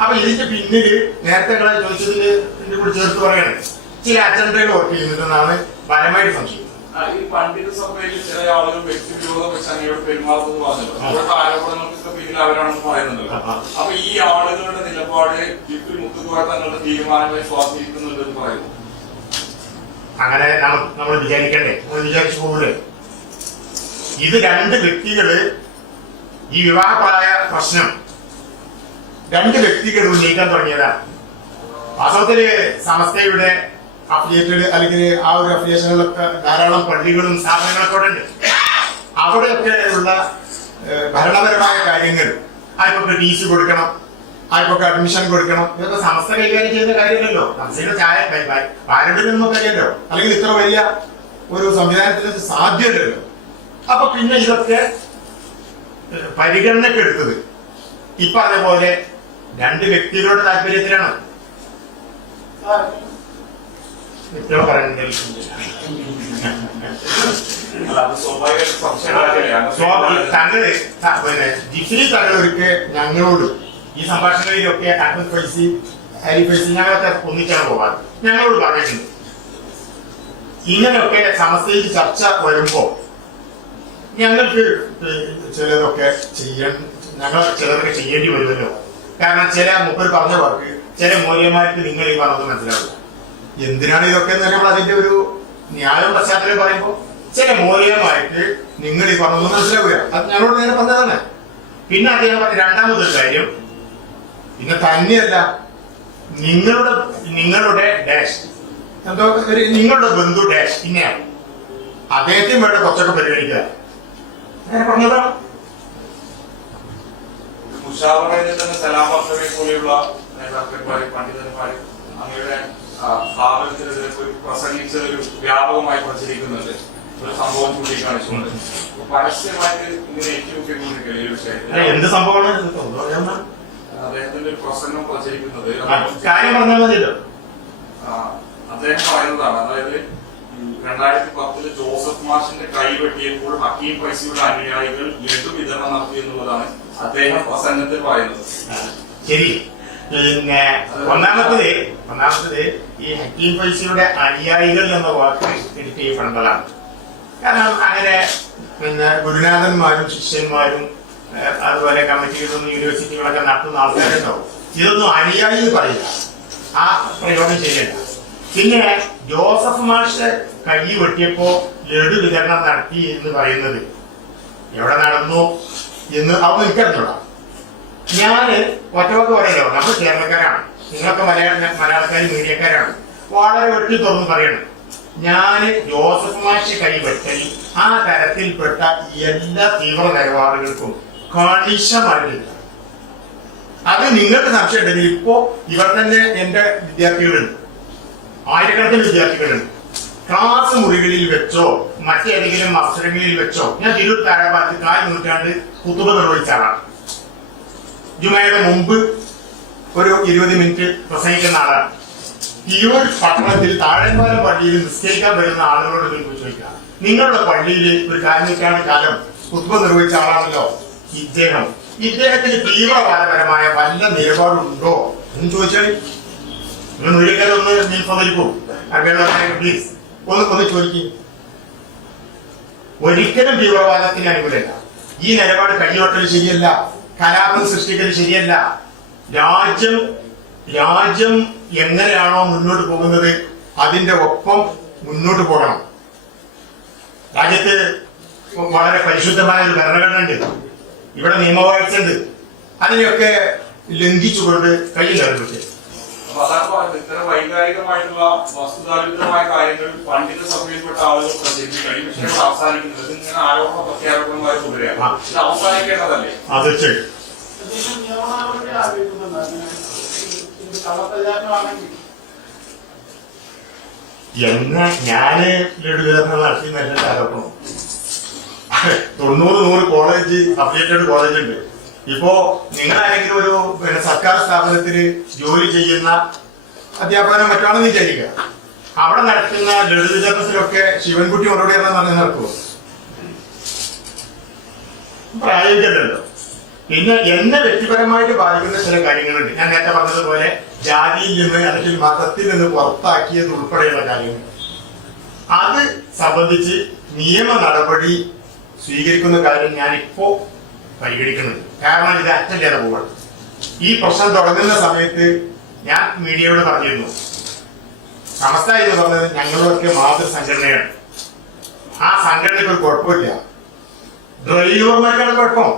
അപ്പൊ ഇതിന്റെ പിന്നില് നേരത്തെ ചോദിച്ചതിന് എന്റെ കൂടി ചേർത്ത് പറയാണ്, ചില അജണ്ടകൾ വർക്ക് ചെയ്യുന്നുണ്ടെന്നാണ് ബലമായിട്ട് സംശയിക്കുന്നത്. ഈ പണ്ഡിത സഭയിൽ ചില ആളുകൾ വ്യക്തിവിരോധം വെച്ച് അങ്ങയോട് പെരുമാറുന്നത് പറഞ്ഞല്ലോ, അവരുടെ ആരോപണങ്ങൾക്ക് പിന്നിൽ അവരാണെന്ന് പറയുന്നുണ്ടല്ലോ. അപ്പൊ ഈ ആളുകളുടെ നിലപാട് ജിഫ്രി മുത്തുകുമാർ തങ്ങളുടെ തീരുമാനങ്ങളെ സ്വാധീനിക്കുന്നുണ്ടെന്ന് പറയുന്നു. അങ്ങനെ നമ്മൾ വിചാരിക്കണ്ടേ? നമ്മൾ വിചാരിച്ചു പോകൂലേ? ഇത് രണ്ട് വ്യക്തികള്, ഈ വിവാഹപ്രായ പ്രശ്നം രണ്ട് വ്യക്തികൾ ഉന്നയിക്കാൻ തുടങ്ങിയതാണ്. വാസ്തവത്തില് സമസ്തയുടെ അഫിലിയേറ്റഡ് അല്ലെങ്കിൽ ആ ഒരു അഫിലിയേഷനുകളൊക്കെ ധാരാളം പള്ളികളും സ്ഥാപനങ്ങളൊക്കെ അവിടെ ഉണ്ട്. അവിടെയൊക്കെ ഉള്ള ഭരണപരമായ കാര്യങ്ങൾ, ആർക്കൊക്കെ ടി.സി കൊടുക്കണം, ആർക്കൊക്കെ അഡ്മിഷൻ കൊടുക്കണം, ഇതൊക്കെ സമസ്ത കൈകാര്യം ചെയ്യുന്ന കാര്യമല്ലല്ലോ. സംസ്ഥയുടെ പാരമ്പര്യമൊന്നും അറിയാലോ, അല്ലെങ്കിൽ ഇത്ര വലിയ ഒരു സംവിധാനത്തിന് സാധ്യതയല്ലോ. അപ്പൊ പിന്നെ ഇതൊക്കെ പരിഗണനയ്ക്ക് എടുത്തത് ഈ പറഞ്ഞ പോലെ രണ്ട് വ്യക്തികളുടെ താല്പര്യത്തിലാണ്. തങ്ങള് പിന്നെ ജിഫ്രി തങ്ങളൊരിക്കൽ ഞങ്ങളോട് ഈ സംഭാഷണങ്ങളിലൊക്കെ അഹമ്മദ് ഫൈസി, അലി ഫൈസി ഞങ്ങളൊക്കെ ഒന്നിച്ചാണ് പോകാറ്, ഞങ്ങളോട് പറഞ്ഞിട്ടുണ്ട് ഇങ്ങനെയൊക്കെ സമസ്തയിൽ ചർച്ച വരുമ്പോ ഞങ്ങൾക്ക് ചിലതൊക്കെ ചിലതൊക്കെ ചെയ്യേണ്ടി വരുമല്ലോ. കാരണം ചില മുപ്പർ പറഞ്ഞ വാക്ക് ചില മൂല്യമാർക്ക് നിങ്ങൾ ഈ പറഞ്ഞത് മനസ്സിലാവില്ല. എന്തിനാണ് ഇതൊക്കെ എന്ന് നമ്മൾ അതിന്റെ ഒരു ന്യായം പശ്ചാത്തലം പറയുമ്പോ ചില മൂല്യമായിട്ട് നിങ്ങൾ ഈ പറഞ്ഞത് മനസ്സിലാവില്ല. അത് ഞങ്ങളോട് നേരെ പറഞ്ഞതാണ്. പിന്നെ അദ്ദേഹം പറഞ്ഞ രണ്ടാമതൊരു കാര്യം, പിന്നെ തന്നെയല്ല നിങ്ങളുടെ ഡാഷ് എന്തോ നിങ്ങളുടെ ബന്ധു ഡാഷ് ഇങ്ങനെയാണ്, അദ്ദേഹത്തിന് വേണ്ട കുറച്ചൊക്കെ പരിഗണിക്കുക അങ്ങനെ പറഞ്ഞതാണ്. മുഷാവറയിൽ തന്നെ സലാം വർഷയെ പോലെയുള്ള നേതാക്കന്മാര്, പണ്ഡിതന്മാര് അങ്ങയുടെ സ്ഥാപനത്തിനെതിരെ പ്രസംഗിച്ചതൊരു വ്യാപകമായി പ്രചരിക്കുന്നുണ്ട്. ഒരു സംഭവം ചൂണ്ടിക്കാണിച്ചുകൊണ്ട് പരസ്യമായിട്ട് ഇങ്ങനെ ഏറ്റുമുട്ടിക്കൊണ്ടിരിക്കുകയാണ് ഈ വിഷയത്തിൽ. എന്ത് സംഭവമാണ് അദ്ദേഹത്തിന്റെ ഒരു പ്രസംഗം പ്രചരിക്കുന്നത്? കാര്യം പറഞ്ഞാൽ മതിയല്ലോ. അദ്ദേഹം പറയുന്നതാണ്, അതായത് 2010 ജോസഫ് മാഷിന്റെ കൈ വെട്ടിയപ്പോൾ ഹക്കീം ഫൈസിയുടെ അനുയായികൾ ലഡു വിതരണം നടത്തി എന്നുള്ളതാണ് അദ്ദേഹം പ്രസംഗത്തിൽ പറയുന്നത്. ശരി. പിന്നെ ഒന്നാമത്തത് ഈ ഹക്കീം ഫൈസിയുടെ അനുയായികൾ എന്ന വാക്ക് എഡിറ്റ് ചെയ്യപ്പെടേണ്ടതാണ്. കാരണം അങ്ങനെ പിന്നെ ഗുരുനാഥന്മാരും ശിഷ്യന്മാരും അതുപോലെ കമ്മിറ്റികളും യൂണിവേഴ്സിറ്റികളൊക്കെ നടത്തുന്ന ആൾക്കാരുണ്ടാവും. ഇതൊന്നും അനുയായി പറയില്ല, ആ പ്രയോഗം ചെയ്യണ്ട. പിന്നെ ജോസഫ് മാഷ് കൈ വെട്ടിയപ്പോ ലഡു വിതരണം നടത്തി എന്ന് പറയുന്നത് എവിടെ നടന്നു എന്ന് അതൊന്നും എനിക്കറിഞ്ഞൂടാ. ഞാന് ഒറ്റവാക്ക് പറയല്ലോ, നമ്മൾ കേരളക്കാരാണ്, നിങ്ങളൊക്കെ മലയാളക്കാരും മീഡിയക്കാരാണ്. വളരെ വെട്ടി തുറന്ന് പറയണം, ഞാന് ജോസഫ് മാഷ് കൈവെട്ടൽ ആ തരത്തിൽപ്പെട്ട എല്ലാ തീവ്ര നിലപാടുകൾക്കും കണിശമായിട്ടില്ല. അത് നിങ്ങൾക്ക് സംശയം ഉണ്ടെങ്കിൽ ഇപ്പോ ഇവർ തന്നെ എന്റെ വിദ്യാർത്ഥികളുണ്ട്, ആയിരക്കണക്കിന് വിദ്യാർത്ഥികളുണ്ട്. ക്ലാസ് മുറികളിൽ വെച്ചോ മറ്റേതെങ്കിലും അവസരങ്ങളിൽ വെച്ചോ, ഞാൻ തിരൂർ താഴെപ്പാലത്ത് 4 നൂറ്റാണ്ട് കുത്തുബ നിർവഹിച്ച ആളാണ്. ജുമയുടെ മുമ്പ് ഒരു 20 മിനിറ്റ് പ്രസംഗിക്കുന്ന ആളാണ്. തിരൂർ പട്ടണത്തിൽ താഴെപ്പാലം പള്ളിയിൽ നിസ്കരിക്കാൻ വരുന്ന ആളുകളോട് ചോദിക്കുക, നിങ്ങളുടെ പള്ളിയിൽ ഒരു 4 നൂറ്റാണ്ട് കാലം കുത്തുബ നിർവഹിച്ച ആളാണല്ലോ ഇദ്ദേഹത്തിന് തീവ്രവാദപരമായ വല്ല നിലപാടുണ്ടോ എന്ന് ചോദിച്ചാൽ നിങ്ങൾ മീഡിയക്കാരൊന്ന് നീ സമ്മതിക്കൂ, പ്ലീസ് ഒന്ന് ചോദിക്കും. ഒരിക്കലും തീവ്രവാദത്തിന് അനുകൂലമല്ല. ഈ നിലപാട് കൈയോട്ടൽ ശരിയല്ല, കലാപം സൃഷ്ടിക്കൽ ശരിയല്ല. രാജ്യം എങ്ങനെയാണോ മുന്നോട്ട് പോകുന്നത് അതിന്റെ ഒപ്പം മുന്നോട്ട് പോകണം. രാജ്യത്ത് വളരെ പരിശുദ്ധമായ ഒരു ഭരണഘടന ഉണ്ട്. ഇവിടെ നിയമവാഴ്ച ഉണ്ട്. അതിനെയൊക്കെ ലംഘിച്ചുകൊണ്ട് കഴിയുന്നുണ്ട്. അപ്പൊ അതാണ് പറയുന്നത്, ഇത്തരം വൈകാരികമായിട്ടുള്ള വസ്തുതാവിരുദ്ധമായ കാര്യങ്ങൾ പണ്ഡിത സഭയിൽപ്പെട്ട ആളുകൾ പ്രചരിപ്പിക്കണം. ഈ വിഷയങ്ങൾ അവസാനിക്കുന്നത് ഇങ്ങനെ ആരോപണ പ്രത്യാരോപണമായി തുടരുകയാണ്. ഇത് അവസാനിക്കേണ്ടതല്ലേ? തീർച്ചയായും നിയമനടപടി ആഗ്രഹിക്കുന്നുണ്ട്. ഇത് കള്ളപ്രചാരണമാണെങ്കിൽ ഞാന് ലഡുവിതരണം നടത്തി നല്ല ആരോപണം. 90-100 കോളേജ് അഫിലിയേറ്റഡ് കോളേജ് ഉണ്ട്. ഇപ്പോ നിങ്ങളാരെങ്കിലും ഒരു സർക്കാർ സ്ഥാപനത്തിൽ ജോലി ചെയ്യുന്ന അധ്യാപകനോ മറ്റാണെന്ന് വിചാരിക്കുക. അവിടെ നടക്കുന്ന ലഡു വിതരണത്തിലൊക്കെ ശിവൻകുട്ടി മറുപടി പറഞ്ഞ് നടക്കുമോ? പ്രായോഗികമല്ലല്ലോ. പിന്നെ എന്നെ വ്യക്തിപരമായിട്ട് ബാധിക്കുന്ന ചില കാര്യങ്ങളുണ്ട്. ഞാൻ നേരത്തെ പറഞ്ഞതുപോലെ ജാതിയിൽ നിന്ന് അല്ലെങ്കിൽ മതത്തിൽ നിന്ന് പുറത്താക്കിയത് ഉൾപ്പെടെയുള്ള കാര്യങ്ങൾ, അത് സംബന്ധിച്ച് നിയമ നടപടി സ്വീകരിക്കുന്ന കാര്യം ഞാനിപ്പോ പരിഗണിക്കുന്നുണ്ട്. കാരണം ഇത് അറ്റൻഡ് ചെയ്ത പോവാണ്. ഈ പ്രശ്നം തുടങ്ങുന്ന സമയത്ത് ഞാൻ മീഡിയയോട് പറഞ്ഞിരുന്നു, സമസ്ത എന്ന് പറഞ്ഞത് ഞങ്ങളൊക്കെ മാതൃസംഘടനയാണ്. ആ സംഘടനയ്ക്ക് ഒരു കുഴപ്പമില്ല, ഡ്രൈവർമാർക്കാണ് കുഴപ്പം.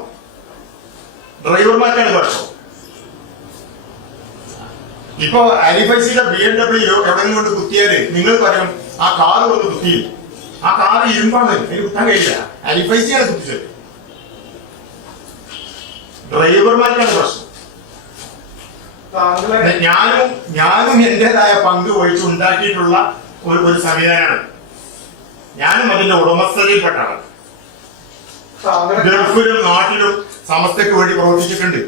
ഇപ്പൊ അലിഫൈസിയുടെ BMW എവിടെയെങ്കിലും കൊണ്ട് കുത്തിയാല് നിങ്ങൾ പറയും ആ കാറ് കൊണ്ട് കുത്തിയില്ല, ആ കാറ് ഇരുമ്പാണ്, അതിന് കുത്താൻ കഴിയില്ല. അലിഫൈസിയാണ് കുത്തിച്ചത്. ഡ്രൈവർമാർക്കാണ് പ്രശ്നം. ഞാനും എന്റേതായ പങ്ക് വഹിച്ച് ഉണ്ടാക്കിയിട്ടുള്ള ഒരു സംവിധാനമാണ്. ഞാനും അതിന്റെ ഉടമസ്ഥതയിൽപ്പെട്ടാണ്. ഗൾഫിലും നാട്ടിലും സമസ്തയ്ക്ക് വേണ്ടി പ്രവർത്തിച്ചിട്ടുണ്ട്.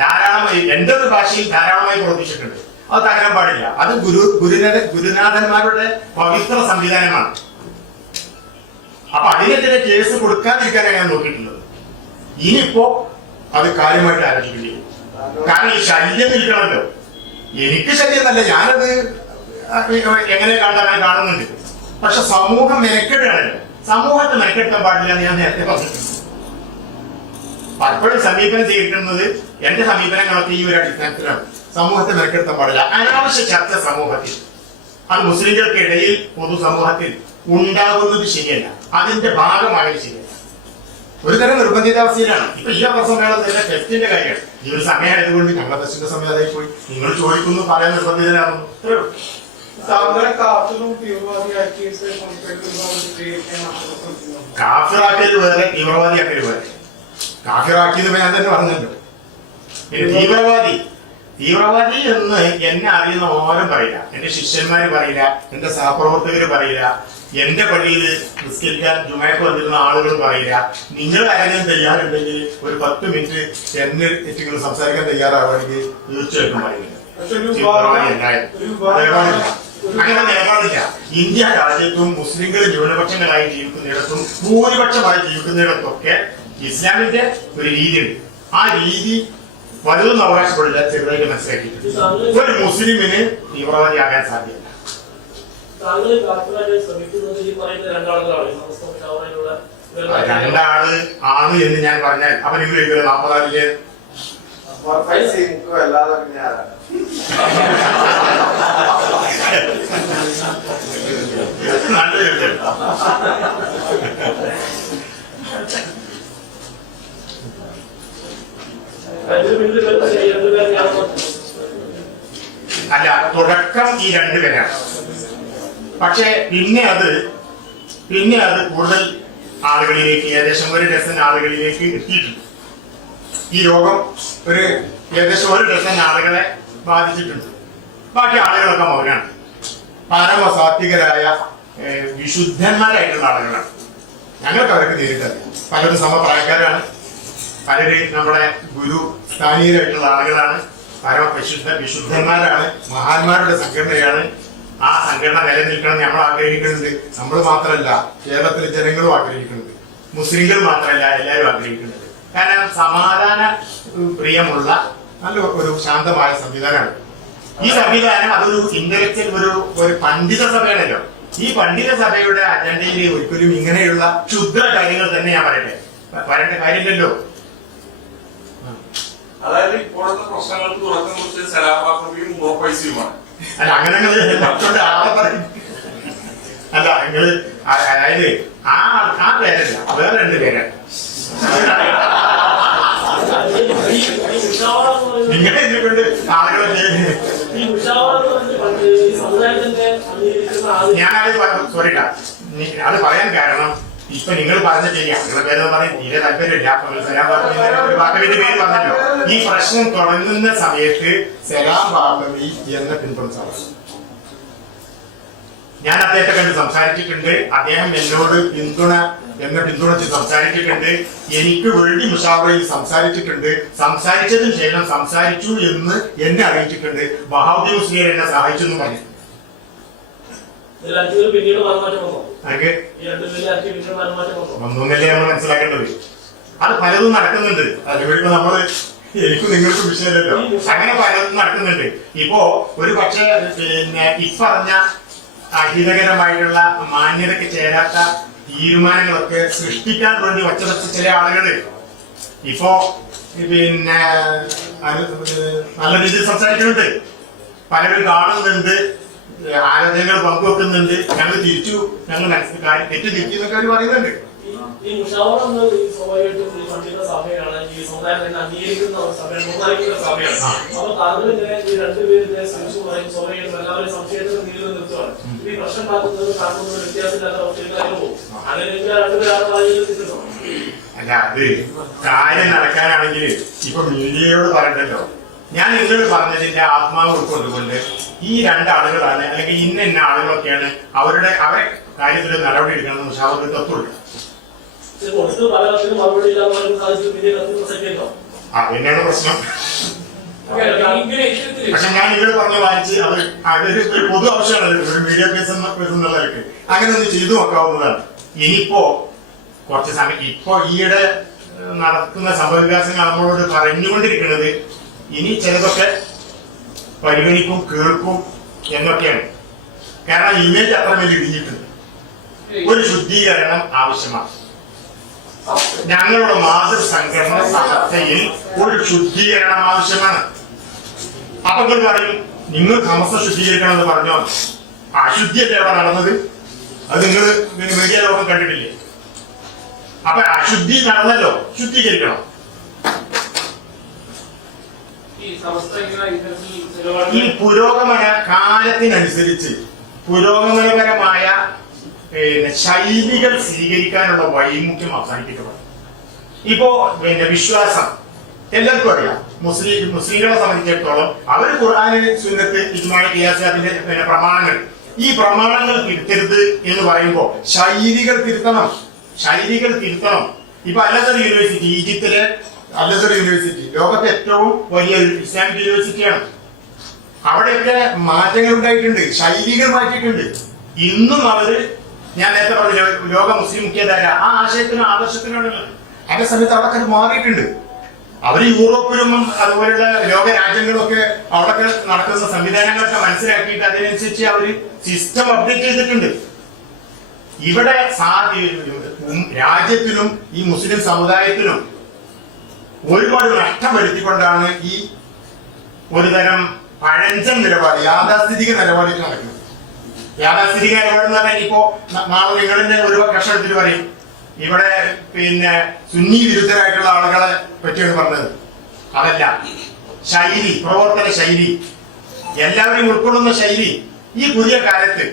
ധാരാളമായി എന്റെ ഒരു ഭാഷയിൽ ധാരാളമായി പ്രവർത്തിച്ചിട്ടുണ്ട്. അത് തകരാൻ പാടില്ല. അത് ഗുരുനാഥന്മാരുടെ പവിത്ര സംവിധാനമാണ്. അപ്പൊ അതിനെതിരെ കേസ് കൊടുക്കാതിരിക്കാനാണ് ഞാൻ നോക്കിയിട്ടുള്ളത്. ഇനിയിപ്പോ അത് കാര്യമായിട്ട് ആലോചിക്കേണ്ടി വരും. കാരണം ഈ ശല്യം നിൽക്കണമല്ലോ. എനിക്ക് ശല്യം നല്ല, ഞാനത് എങ്ങനെ കാണാൻ കാണുന്നുണ്ട്. പക്ഷെ സമൂഹം മെനക്കെടുകയാണല്ലോ. സമൂഹത്തെ മെനക്കെടുത്താൻ പാടില്ല എന്ന് ഞാൻ നേരത്തെ പറഞ്ഞിട്ടുണ്ട്. പലപ്പോഴും സമീപനം ചെയ്തിട്ടുള്ളത് എന്റെ സമീപനങ്ങളൊക്കെ ഈ ഒരു അടിസ്ഥാനത്തിലാണ്. സമൂഹത്തെ മെനക്കെടുത്താൻ പാടില്ല. അനാവശ്യ ചർച്ച സമൂഹത്തിൽ, അത് മുസ്ലിംകൾക്കിടയിൽ പൊതുസമൂഹത്തിൽ ഉണ്ടാകുന്നത് ശരിയല്ല. അതിന്റെ ഭാഗമായത് ശരിയല്ല. ഒരു തരം നിർബന്ധിതാവസ്ഥയിലാണ്. ഇപ്പൊ ഈ അവസരമേളത്തിന്റെ ടെസ്റ്റിന്റെ കാര്യം ഈ ഒരു സമയമായതുകൊണ്ട് ഞങ്ങളുടെ ടെസ്റ്റിന്റെ സമയത്തായി പോയി നിങ്ങൾ ചോദിക്കുന്നു പറയാൻ നിർബന്ധിതരാകുന്നു. കാഫിറാക്കല് വേറെ, തീവ്രവാദിയാക്കല് വേറെ. കാഫിറാക്കിയത് ഞാൻ തന്നെ പറഞ്ഞല്ലോ. പിന്നെ തീവ്രവാദി എന്ന് എന്നെ അറിയുന്ന ഓരും പറയില്ല, എന്റെ ശിഷ്യന്മാര് പറയില്ല, എന്റെ സഹപ്രവർത്തകര് പറയില്ല, എന്റെ പള്ളിയിൽ നിസ്കരിക്കാൻ ജുമയ്ക്ക് വന്നിരുന്ന ആളുകളും പറയില്ല. നിങ്ങൾ ആരെങ്കിലും തയ്യാറുണ്ടെങ്കിൽ ഒരു 10 മിനിറ്റ് എന്നെ നിങ്ങൾ സംസാരിക്കാൻ തയ്യാറാവുകയാണെങ്കിൽ തീർച്ചയായിട്ടും പറയുന്നില്ല. അങ്ങനെ നിലപാടില്ല. ഇന്ത്യ രാജ്യത്തും മുസ്ലിംകൾ ന്യൂനപക്ഷങ്ങളായി ജീവിക്കുന്നിടത്തും ഭൂരിപക്ഷമായി ജീവിക്കുന്നിടത്തൊക്കെ ഇസ്ലാമിന്റെ ഒരു രീതിയുണ്ട്. ആ രീതി വലുതൊന്നും അവകാശപ്പെടില്ല, ചെറുതായിട്ട് മനസ്സിലാക്കിയിട്ടുണ്ട്. ഒരു മുസ്ലിമിന് തീവ്രവാദിയാകാൻ സാധ്യത. രണ്ടാള് ആണ് എന്ന് ഞാൻ പറഞ്ഞാൽ അപ്പൊ നിങ്ങൾ 40 നല്ല അല്ല, തുടക്കം ഈ 2 പേരാണ്. പക്ഷെ പിന്നെ അത് കൂടുതൽ ആളുകളിലേക്ക്, ഏകദേശം 1 ഡസൻ ആളുകളിലേക്ക് എത്തിയിട്ടുണ്ട്. ഈ രോഗം ഏകദേശം 1 ഡസൻ ആളുകളെ ബാധിച്ചിട്ടുണ്ട്. ബാക്കി ആളുകളൊക്കെ മൗനാണ്. പരമസാത്വികരായ വിശുദ്ധന്മാരായിട്ടുള്ള ആളുകളാണ്. ഞങ്ങൾക്ക് അവർക്ക് നേരിട്ടറിയാം. പലരും സമപ്രായക്കാരാണ്, പലരും നമ്മുടെ ഗുരു സ്ഥാനീയരായിട്ടുള്ള ആളുകളാണ്, വിശുദ്ധന്മാരാണ്, മഹാന്മാരുടെ സംഘടനയാണ്. ആ സംഘടന നിലനിൽക്കണം നമ്മൾ ആഗ്രഹിക്കുന്നുണ്ട്. നമ്മൾ മാത്രമല്ല, കേരളത്തിലെ ജനങ്ങളും ആഗ്രഹിക്കുന്നുണ്ട്. മുസ്ലിങ്ങൾ മാത്രമല്ല, എല്ലാവരും ആഗ്രഹിക്കുന്നുണ്ട്. കാരണം സമാധാന പ്രിയമുള്ള നല്ല ഒരു ശാന്തമായ സംവിധാനമാണ് ഈ സംവിധാനം. അതൊരു ഇന്റലക്ച്വൽ ഒരു പണ്ഡിത സഭയാണല്ലോ. ഈ പണ്ഡിത സഭയുടെ അജണ്ടയിൽ ഒരിക്കലും ഇങ്ങനെയുള്ള ക്ഷുദ്ര കാര്യങ്ങൾ തന്നെ ഞാൻ പറയേണ്ട കാര്യമില്ലല്ലോ. അതായത് ഇപ്പോഴത്തെ പ്രശ്നങ്ങൾക്ക് തുടക്കം കുറിച്ച് സലാമാക്കുകയും പൈസയുമാണ്. അല്ല, അങ്ങനെ ആളെ പറയും. അല്ല, നിങ്ങള് അതായത് ആ പേരല്ല, വേറെ 2 പേരാണ്. മുഷാവറ എന്ന് പറയുന്നത് നിങ്ങളെ ഇതിനെക്കൊണ്ട് ആളുകളെ ഈ മുഷാവറ എന്ന് പറയുന്നത് ഈ സമുദായത്തിന്റെ അംഗീകരിക്കുന്ന ആദ്യം ഞാനത് സോറിട്ടാ അത് പറയാൻ കാരണം ഇപ്പൊ നിങ്ങൾ പറഞ്ഞ ശരിയാ നിങ്ങളുടെ പേരെന്ന് പറഞ്ഞാൽ തീരെ താല്പര്യമില്ല സലാം ബാബുവിന്റെ ഒരു ബാബുവിന്റെ പേര് പറഞ്ഞല്ലോ. ഈ പ്രശ്നം തുടങ്ങുന്ന സമയത്ത് സലാം ബാബുവി എന്ന പിന്തുണ ഞാൻ അദ്ദേഹത്തെ കണ്ട് സംസാരിച്ചിട്ടുണ്ട്. അദ്ദേഹം എന്നോട് എന്നെ പിന്തുണച്ച് സംസാരിച്ചിട്ടുണ്ട്. എനിക്ക് വേണ്ടി മുഷാവറയിൽ സംസാരിച്ചിട്ടുണ്ട്. സംസാരിച്ചതിന് ശേഷം സംസാരിച്ചു എന്ന് എന്നെ അറിയിച്ചിട്ടുണ്ട്. ബഹാവുദ്ദീൻ മുസ്ലിയാർ എന്നെ സഹായിച്ചു എന്ന് പറഞ്ഞു. പിന്നീട് മറുമാറ്റം വന്നോ? അതൊക്കെ ഈ 2 പേരിലാക്കി പിന്നീട് മറുമാറ്റം വന്നോ? ഒന്നുമല്ലേ നമ്മൾ മനസ്സിലാക്കേണ്ടത്. അത് പലതും നടക്കുന്നുണ്ട്. അതിവിടെ നമ്മള് എനിക്കും നിങ്ങൾക്കും വിഷയമല്ലല്ലോ. അങ്ങനെ പലതും നടക്കുന്നുണ്ട്. ഇപ്പോ ഒരു പക്ഷേ പിന്നെ ഇപ്പറഞ്ഞ അഹിതകരമായിട്ടുള്ള മാന്യതയ്ക്ക് ചേരാത്ത തീരുമാനങ്ങളൊക്കെ സൃഷ്ടിക്കാൻ വേണ്ടി വച്ചവച്ച ചില ആളുകള് ഇപ്പോ പിന്നെ നല്ല രീതിയിൽ സംസാരിക്കുന്നുണ്ട്. പലരും കാണുന്നുണ്ട്, ആലോചനകൾ പങ്കുവെക്കുന്നുണ്ട്. ഞങ്ങൾ തെറ്റ് തിരിച്ചു എന്നൊക്കെ അവർ പറയുന്നുണ്ട്. ഈ മുഷാവറ എന്നത് ഈ സ്വാഭാവികമായിട്ടും ഈ പണ്ഡിത സഭയാണ്, ഈ സമുദായം തന്നെ അംഗീകരിക്കുന്ന ഒരു സഭയാണ്, ബഹുമാനിക്കുന്ന സഭയാണ്. അപ്പൊ താങ്കൾ ഇങ്ങനെ ഈ 2 പേരിനെ ശ്രമിച്ചു പറയും സ്വാഭാവികം എല്ലാവരും സംശയത്തിന് നീതി നിർത്തുവാണ്. ഈ പ്രശ്നം ഉണ്ടാക്കുന്നത് കാണുന്നത് വ്യത്യാസമില്ലാത്ത അവസ്ഥയിലായാലും പോകും. അല്ലെങ്കിൽ 2 പേരാണ് കിട്ടുന്നു. അല്ല, അത് കാര്യം നടക്കാനാണെങ്കിൽ ഇപ്പൊ മീഡിയയോട് പറയണ്ടല്ലോ. ഞാൻ നിങ്ങളോട് പറഞ്ഞതിന്റെ ആത്മാവ് ഉൾക്കൊണ്ടുകൊണ്ട് ഈ 2 ആളുകളാണ് അല്ലെങ്കിൽ ഇന്ന ആളുകളൊക്കെയാണ് അവരെ കാര്യത്തിൽ നടപടി എടുക്കണമെന്ന് മുഷാവറ തത്വമുണ്ട്. കൊടുത്ത് പല കത്തിനും മറുപടി ഇല്ലാതെ സാധിച്ചു പിന്നെ കത്തിന് പ്രസക്തിയുണ്ടോ? തന്നെയാണ് പ്രശ്നം. പക്ഷെ ഞാൻ ഇവിടെ പറഞ്ഞ വായിച്ച് അതൊരു പൊതു ആവശ്യമാണ്. ഒരു മീഡിയ പേഴ്സൺ എന്നുള്ളവർക്ക് അങ്ങനെ ഒന്ന് ചെയ്തു നോക്കാവുന്നതാണ്. ഇനിയിപ്പോ കുറച്ച് സമയം ഇപ്പോ ഈയിടെ നടക്കുന്ന സംഭവവികാസങ്ങൾ നമ്മളോട് പറഞ്ഞുകൊണ്ടിരിക്കുന്നത് ഇനി ചിലതൊക്കെ പരിഗണിക്കും, കേൾക്കും എന്നൊക്കെയാണ്. കാരണം ഇമേജ് അത്ര വലിയ ഇടിഞ്ഞിട്ടുണ്ട്. ഒരു ശുദ്ധീകരണം ആവശ്യമാണ്. ഞങ്ങളുടെ മാതൃസംഘടന സംസ്ഥയിൽ ഒരു ശുദ്ധീകരണം ആവശ്യമാണ്. അപ്പൊ നിങ്ങൾ പറയും നിങ്ങൾ സമസ്ത ശുദ്ധീകരിക്കണം എന്ന് പറഞ്ഞോ. അശുദ്ധിയല്ലേ അവിടെ നടന്നത്? അത് നിങ്ങൾ മീഡിയ ലോകം കണ്ടിട്ടില്ലേ? അപ്പൊ അശുദ്ധി നടന്നല്ലോ, ശുദ്ധീകരിക്കണം. ഈ പുരോഗമന കാലത്തിനനുസരിച്ച് പുരോഗമനപരമായ ശൈലികൾ സ്വീകരിക്കാനുള്ള വൈമുഖ്യം അവസാനിപ്പിക്കണം. ഇപ്പോ വിശ്വാസം എല്ലാവർക്കും അറിയാം. മുസ്ലിങ്ങളെ സംബന്ധിച്ചിടത്തോളം അവർ ഖുർആനിൽ സുന്നത്ത് ഇജ്മാ ഖിയാസ് അതിന്റെ പ്രമാണങ്ങൾ, ഈ പ്രമാണങ്ങൾ തിരുത്തരുത് എന്ന് പറയുമ്പോൾ ശൈലികൾ തിരുത്തണം. ഇപ്പൊ അൽഅസർ യൂണിവേഴ്സിറ്റി, ഈജിപ്തിലെ അൽഅസർ യൂണിവേഴ്സിറ്റി ലോകത്തെ ഏറ്റവും വലിയ ഇസ്ലാമിക് യൂണിവേഴ്സിറ്റിയാണ്. അവിടെയൊക്കെ മാറ്റങ്ങൾ ഉണ്ടായിട്ടുണ്ട്, ശൈലികൾ മാറ്റിയിട്ടുണ്ട്. ഇന്നും അവര് ഞാൻ നേരത്തെ പറഞ്ഞ ലോക മുസ്ലിം മുഖ്യധാര ആ ആശയത്തിനും ആദർശത്തിനാണുള്ളത്. അതേ സമയത്ത് അവിടെ അത് മാറിയിട്ടുണ്ട്. അവര് യൂറോപ്പിലും അതുപോലെയുള്ള ലോക രാജ്യങ്ങളൊക്കെ അവിടെ നടക്കുന്ന സംവിധാനങ്ങളൊക്കെ മനസ്സിലാക്കിയിട്ട് അതിനനുസരിച്ച് അവര് സിസ്റ്റം അപ്ഡേറ്റ് ചെയ്തിട്ടുണ്ട്. ഇവിടെ രാജ്യത്തിനും ഈ മുസ്ലിം സമുദായത്തിനും ഒരുപാട് നഷ്ടം വരുത്തിക്കൊണ്ടാണ് ഈ ഒരുതരം പഴഞ്ചൻ നിലപാട്, യാഥാസ്ഥിതിക നിലപാടിൽ നടക്കുന്നത്. യാഥാസ്ഥിതിക നിലപാട് എന്ന് പറഞ്ഞാൽ ഇപ്പോ നാളെ നിങ്ങളുടെ ഒരു കർഷകത്തിൽ പറയും ഇവിടെ പിന്നെ സുന്നി വിരുദ്ധരായിട്ടുള്ള ആളുകളെ പറ്റിയാണ് പറഞ്ഞത്. അതല്ല, ശൈലി, പ്രവർത്തന ശൈലി, എല്ലാവരെയും ഉൾക്കൊള്ളുന്ന ശൈലി. ഈ പുതിയ കാലത്ത്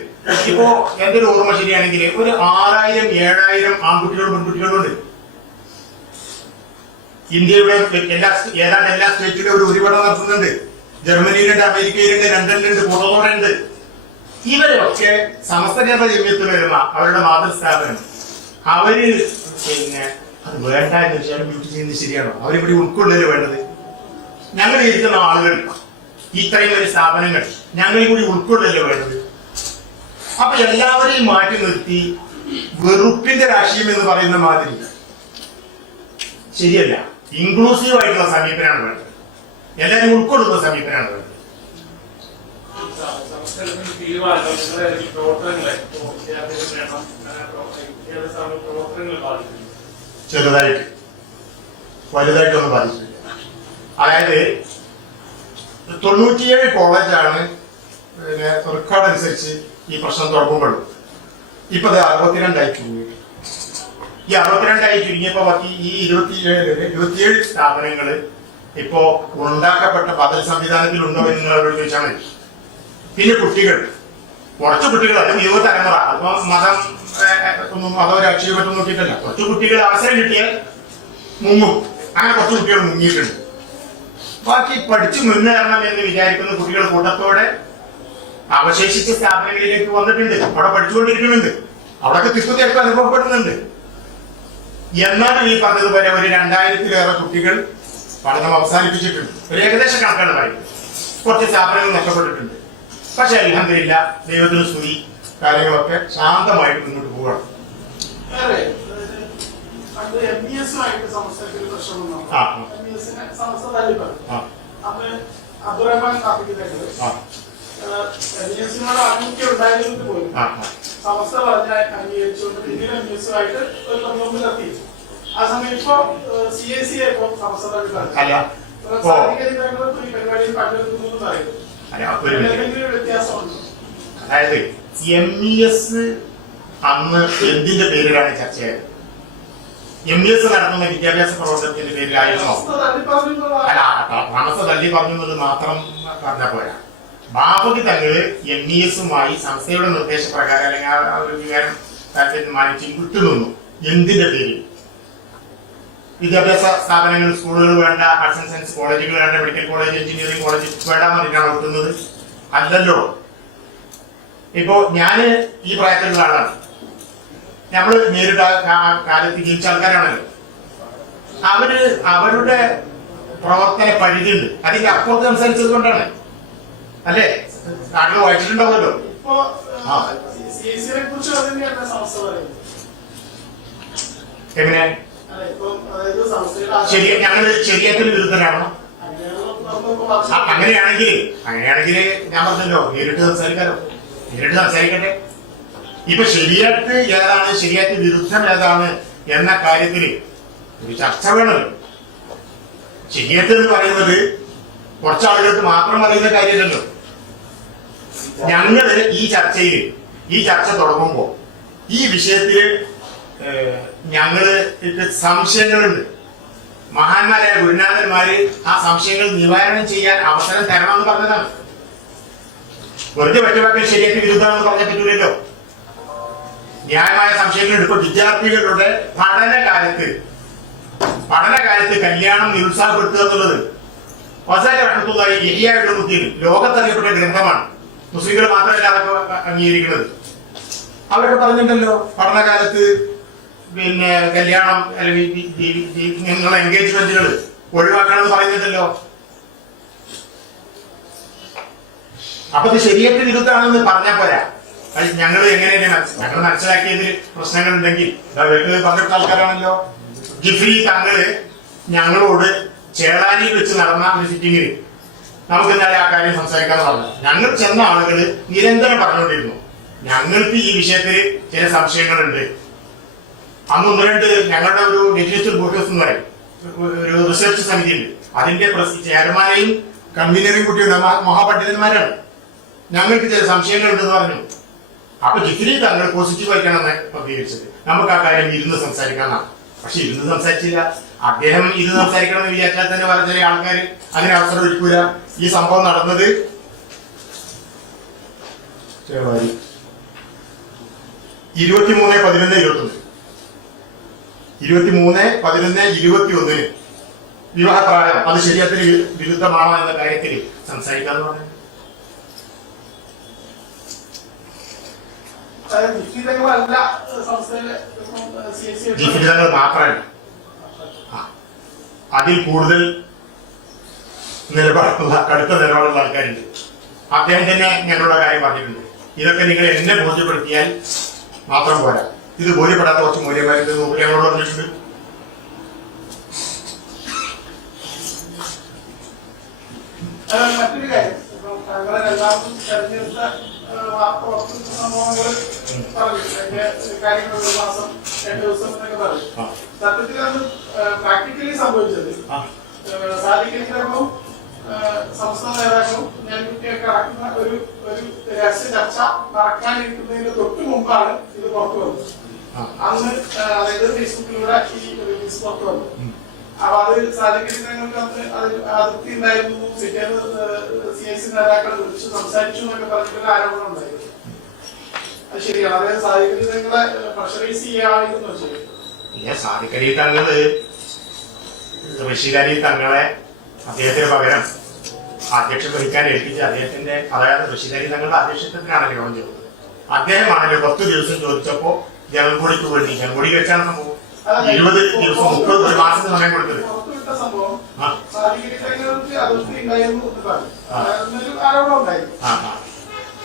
ഇപ്പോ എന്തൊരു ഓർമ്മ ശരിയാണെങ്കിൽ ഒരു 6000-7000 ആൺകുട്ടികളും പെൺകുട്ടികളുണ്ട്. ഇന്ത്യയുടെ ഏതാണ്ട് എല്ലാ സ്റ്റേറ്റിലും ഒരു ഉരുവടം നടത്തുന്നുണ്ട്. ജർമ്മനിയിലുണ്ട്, അമേരിക്കയിലുണ്ട്, ലണ്ടനിലുണ്ട്, പുറത്തോടുണ്ട്. ഇവരൊക്കെ സമസ്ത കേരള ജമിയത്തുൽ ഉലമ അവരുടെ മാതൃസ്ഥാപനം അവര് പിന്നെ അത് വേണ്ട എന്ന് വെച്ചാൽ ബ്യൂട്ടി ചെയ്യുന്നത് ശരിയാണോ? അവരിവിടെ ഉൾക്കൊള്ളല് വേണ്ടത്. ഞങ്ങൾ ഇരിക്കുന്ന ആളുകൾ, ഇത്രയും വലിയ സ്ഥാപനങ്ങൾ ഞങ്ങളിൽ കൂടി ഉൾക്കൊള്ളല് വേണ്ടത്. അപ്പൊ എല്ലാവരെയും മാറ്റി നിർത്തി വെറുപ്പിന്റെ രാഷ്ട്രീയം എന്ന് പറയുന്ന മാതിരി ശരിയല്ല. ഇൻക്ലൂസീവ് ആയിട്ടുള്ള സമീപനമാണ് വേണ്ടത്. എല്ലാവരും ഉൾക്കൊള്ളുന്ന സമീപനമാണ് വേണ്ടത്. ചെറുതായിട്ട് വലുതായിട്ടൊന്നും ബാധിച്ചില്ല. അതായത് 97 കോളേജാണ് റെക്കോർഡ് അനുസരിച്ച് ഈ പ്രശ്നം തുടങ്ങുമ്പോൾ. ഇപ്പൊ 62 ചുരുങ്ങി. ഈ 62 ചുരുങ്ങിയപ്പോ ബാക്കി ഈ 27 സ്ഥാപനങ്ങള് ഇപ്പോ ഉണ്ടാക്കപ്പെട്ട ബദൽ സംവിധാനത്തിലുണ്ടോ എന്ന് നിങ്ങളോട് ചോദിച്ചാൽ മതി. പിന്നെ കുട്ടികൾ, കുറച്ച് കുട്ടികൾ, അത് യുവതലമുറ, അതിപ്പോ മതം ഒന്നും മതം രാഷ്ട്രീയമായിട്ടൊന്നും നോക്കിയിട്ടല്ല, കുറച്ച് കുട്ടികൾ അവസരം കിട്ടിയാൽ മുങ്ങും. അങ്ങനെ കുറച്ച് കുട്ടികൾ മുങ്ങിയിട്ടുണ്ട്. ബാക്കി പഠിച്ചു മുന്നേറണം എന്ന് വിചാരിക്കുന്ന കുട്ടികൾ കൂട്ടത്തോടെ അവശേഷിച്ച സ്ഥാപനങ്ങളിലേക്ക് വന്നിട്ടുണ്ട്. അവിടെ പഠിച്ചുകൊണ്ടിരിക്കുന്നുണ്ട്. അവിടെയൊക്കെ തിക്കുതിരക്ക് അനുഭവപ്പെടുന്നുണ്ട്. എന്നാലും ഈ പറഞ്ഞതുപോലെ ഒരു 2000-ലേറെ കുട്ടികൾ പഠനം അവസാനിപ്പിച്ചിട്ടുണ്ട്. ഒരു ഏകദേശ കണക്കാണ് പറയുന്നത്. കുറച്ച് സ്ഥാപനങ്ങൾ നഷ്ടപ്പെട്ടിട്ടുണ്ട്. പക്ഷെ അൽഹംദുലില്ലാ, ദൈവത്തിന് സ്തുതി, കാര്യങ്ങളൊക്കെ ശാന്തമായിട്ട് മുന്നോട്ട് പോവുകയാണ്. MBS-ഉമായിട്ട് സംസ്ഥാനത്തിൽ പ്രശ്നമൊന്നും ആ. MBS-നെ സംസ്ഥ തല്ലിപ്പറയും. ആ. അപ്പൊ അബ്ദുറഹ്മാൻ കാപ്പിക്കുന്നത് MBS-നോട് ആഭിമുഖ്യം ഉണ്ടായിരുന്നിട്ട് പോലും സംസ്ഥ പറഞ്ഞ അംഗീകരിച്ചുകൊണ്ട് പിന്നീട് MBS-ഉമായിട്ട് ഒരു തമ്മിൽ നടത്തി. ആ സമയം ഇപ്പൊ CAC ഇപ്പൊ സംസ്ഥ തല്ലിപ്പറയും. സാധികരിക്കുന്നവർക്ക് ഈ പരിപാടിയിൽ പങ്കെടുക്കുന്നു പറയുന്നു. വ്യത്യാസമുണ്ട്. അതായത് MES അന്ന് എന്തിന്റെ പേരിലാണ് ചർച്ചയായത്? MES നടത്തുന്ന വിദ്യാഭ്യാസ പ്രവർത്തനത്തിന്റെ പേരിലായിരുന്നോ? അല്ല, താമസ തള്ളി പറഞ്ഞു എന്നത് മാത്രം പറഞ്ഞ പോരാ. ബാബുക്ക് തങ്ങള് MES-ഉമായി സംസ്ഥയുടെ നിർദ്ദേശപ്രകാരം അല്ലെങ്കിൽ ആ ഒരു വികാരം മാനിച്ച് വിട്ടുനിന്നു. എന്തിന്റെ പേരിൽ? വിദ്യാഭ്യാസ സ്ഥാപനങ്ങൾ, സ്കൂളുകൾ വേണ്ട, ആർട്സ് ആൻഡ് സയൻസ് കോളേജുകൾ വേണ്ട, മെഡിക്കൽ കോളേജ്, എഞ്ചിനീയറിംഗ് കോളേജ് വേണ്ടാന്ന് പറഞ്ഞിട്ടാണ് വിട്ടുന്നത്? അല്ലല്ലോ. ഇപ്പോ ഞാന് ഈ പ്രായത്തിലുള്ള ആളാണ്. നമ്മള് നേരിട്ട കാലത്ത് ജീവിച്ച ആൾക്കാരാണല്ലോ. അവരുടെ പ്രവർത്തന പരിധിയുണ്ട്. അതിന്റെ അപ്പുറത്ത് സംസാരിച്ചത് കൊണ്ടാണ്. അല്ലേ? താങ്കൾ വായിച്ചിട്ടുണ്ടാവുമല്ലോ. ഇപ്പോ CAC-നെ കുറിച്ച് തന്നെയാണ് സംസ്ഥ പറയുന്നത്. എങ്ങനെ? ഞങ്ങള് ശരിയാക്കൽ വിരുദ്ധരാണോ? അങ്ങനെയാണെങ്കിൽ ഞാൻ പറഞ്ഞല്ലോ, നേരിട്ട് സംസാരിക്കട്ടെ. ഇപ്പൊ ശരിയാത്ത് ഏതാണ്, ശരിയാത്ത് വിരുദ്ധം ഏതാണ് എന്ന കാര്യത്തിൽ ഒരു ചർച്ച വേണമല്ലോ. ശരിയാത്ത് എന്ന് പറയുന്നത് കുറച്ചാളുകൾക്ക് മാത്രം അറിയുന്ന കാര്യമല്ലല്ലോ. ഞങ്ങള് ഈ ചർച്ച തുടങ്ങുമ്പോ ഈ വിഷയത്തില് ഞങ്ങള് സംശയങ്ങളുണ്ട്. മഹാന്മാരായ ഗുരുനാഥന്മാര് ആ സംശയങ്ങൾ നിവാരണം ചെയ്യാൻ അവസരം തരണമെന്ന് പറഞ്ഞതാണ്. വെറുതെ ഒറ്റവാക്കിൽ ശരിയാക്കി വിരുദ്ധമാണെന്ന് പറഞ്ഞാൽ പറ്റൂലല്ലോ. ന്യായമായ സംശയങ്ങളുണ്ട്. ഇപ്പൊ വിദ്യാർത്ഥികളുടെ പഠനകാലത്ത് കല്യാണം നിരുത്സാഹപ്പെടുത്തുക എന്നുള്ളത് അവസാനമായി ഇരിയായിട്ട് മുത്തിയിൽ ലോകത്തറിയപ്പെട്ട ഗ്രന്ഥമാണ്. മുസ്ലിങ്ങൾ മാത്രമല്ല അതൊക്കെ അംഗീകരിക്കുന്നത്. അവരൊക്കെ പറഞ്ഞിട്ടുണ്ടല്ലോ, പഠനകാലത്ത് പിന്നെ കല്യാണം അല്ലെങ്കിൽ നിങ്ങളുടെ എൻഗേജ്മെന്റുകൾ ഒഴിവാക്കണമെന്ന് പറയുന്നുണ്ടല്ലോ. അപ്പൊ ഇത് ശരിയായിട്ട് വിരുദ്ധാണെന്ന് പറഞ്ഞാൽ പോരാ. ഞങ്ങൾ ഞങ്ങൾ മനസ്സിലാക്കിയതിൽ പ്രശ്നങ്ങൾ ഉണ്ടെങ്കിൽ പങ്കെടുത്ത ആൾക്കാരാണല്ലോ. ജിഫ്രി തങ്ങള് ഞങ്ങളോട് ചേളാനിയിൽ വെച്ച് നടന്ന ഒരു സിറ്റിങ്ങിൽ നമുക്ക് ഇന്നലെ ആ കാര്യം സംസാരിക്കാന്ന് പറഞ്ഞു. ഞങ്ങൾ ചെന്ന ആളുകള് നിരന്തരം പറഞ്ഞുകൊണ്ടിരുന്നു, ഞങ്ങൾക്ക് ഈ വിഷയത്തിൽ ചില സംശയങ്ങളുണ്ട്. അന്ന് 1-2 ഞങ്ങളുടെ ഒരു ഡിജിറ്റൽ ഫോക്കസ് എന്ന് പറയും, ഒരു റിസർച്ച് സമിതി ഉണ്ട്. അതിന്റെ ചെയർമാനെയും കൺവീനറെയും കുട്ടിയുടെ മഹാപണ്ഡിതന്മാരാണ്. ഞങ്ങൾക്ക് ചില സംശയങ്ങളുണ്ടെന്ന് പറഞ്ഞു. അപ്പൊ ജിഫ്രി തങ്ങൾ പോസിറ്റീവായിട്ടാണ് പ്രതികരിച്ചത്. നമുക്ക് ആ കാര്യം ഇരുന്ന് സംസാരിക്കാന്നാണ്. പക്ഷെ ഇരുന്ന് സംസാരിച്ചില്ല. അദ്ദേഹം ഇരുന്ന് സംസാരിക്കണമെന്ന് വിചാരിച്ചാൽ തന്നെ വേറെ ചില ആൾക്കാർ അതിന് അവസരം ഒരുക്കൂല. ഈ സംഭവം നടന്നത് 23/11/21 വിവാഹപ്രായം അത് ശരിയാത്തിന് വിരുദ്ധമാണോ എന്ന കാര്യത്തിൽ സംസാരിക്കാന്ന് പറഞ്ഞു. ജിഫിതങ്ങൾ മാത്രമല്ല, അതിൽ കൂടുതൽ നിലപാടുള്ള കടുത്ത നിലപാടുള്ള ആൾക്കാരുണ്ട്. അദ്ദേഹം തന്നെ ഞങ്ങളുടെ കാര്യം പറഞ്ഞിട്ടുണ്ട്. ഇതൊക്കെ നിങ്ങൾ എന്നെ ബോധ്യപ്പെടുത്തിയാൽ മാത്രം പോരാ, ഇത് ബോധ്യപ്പെടാത്ത കുറച്ച് മൂല്യമായിട്ട് ഞങ്ങളോട് പറഞ്ഞിട്ടുണ്ട്. മറ്റൊരു കാര്യം, താങ്കളെ രണ്ടാമതും തെരഞ്ഞെടുത്ത സംഭവങ്ങൾ പറഞ്ഞു, അതിന്റെ കാര്യങ്ങൾ 1 മാസം 2 ദിവസം എന്നൊക്കെ പറഞ്ഞു. സത്യത്തിൽ അത് പ്രാക്ടിക്കലി സംഭവിച്ചത് സാധിക്കുന്നതിനൊപ്പം സംസ്ഥാന നേതാക്കളും ഞാൻ കുട്ടിയൊക്കെ അടക്കുന്ന ഒരു രഹസ്യ ചർച്ച നടക്കാനിരിക്കുന്നതിന് തൊട്ട് മുമ്പാണ് ഇത് പുറത്തു വന്നത്. അന്ന് അതായത് ഫേസ്ബുക്കിലൂടെ ഈ ന്യൂസ് പുറത്തു വന്നു. അപ്പൊ അത് സാധിക്കുന്ന ഞങ്ങൾക്ക് അതിർത്തി ഉണ്ടായിരുന്നു, പിറ്റേന്ന് CIC നേതാക്കൾ വിളിച്ചു സംസാരിച്ചു എന്നൊക്കെ പറഞ്ഞിട്ടുള്ള ആരോപണം ഉണ്ടായിരുന്നു. അത് ശരിയാണ്. അതായത് സാധിക്കുന്ന നിങ്ങളെ പ്രഷറൈസ് ചെയ്യാമായിരുന്നു വെച്ചാൽ സാദിഖലി തങ്ങള് റഷീദ് അലി തങ്ങളെ അദ്ദേഹത്തിന് പകരം അധ്യക്ഷൻ വഹിക്കാൻ ഏൽപ്പിച്ച് അദ്ദേഹത്തിന്റെ, അതായത് റഷീദ് അലി തങ്ങളുടെ അധ്യക്ഷത്വത്തിനാണ് യോഗം ചെയ്തത്. അദ്ദേഹമാണല്ലോ 10 ദിവസം ചോദിച്ചപ്പോ ജനൽപൊടിക്ക് വേണ്ടി, ജനൽപൊടി വെച്ചാണ് സംഭവം 20 ദിവസം 30 ഒരു മാസം സമയം കൊടുത്തത്.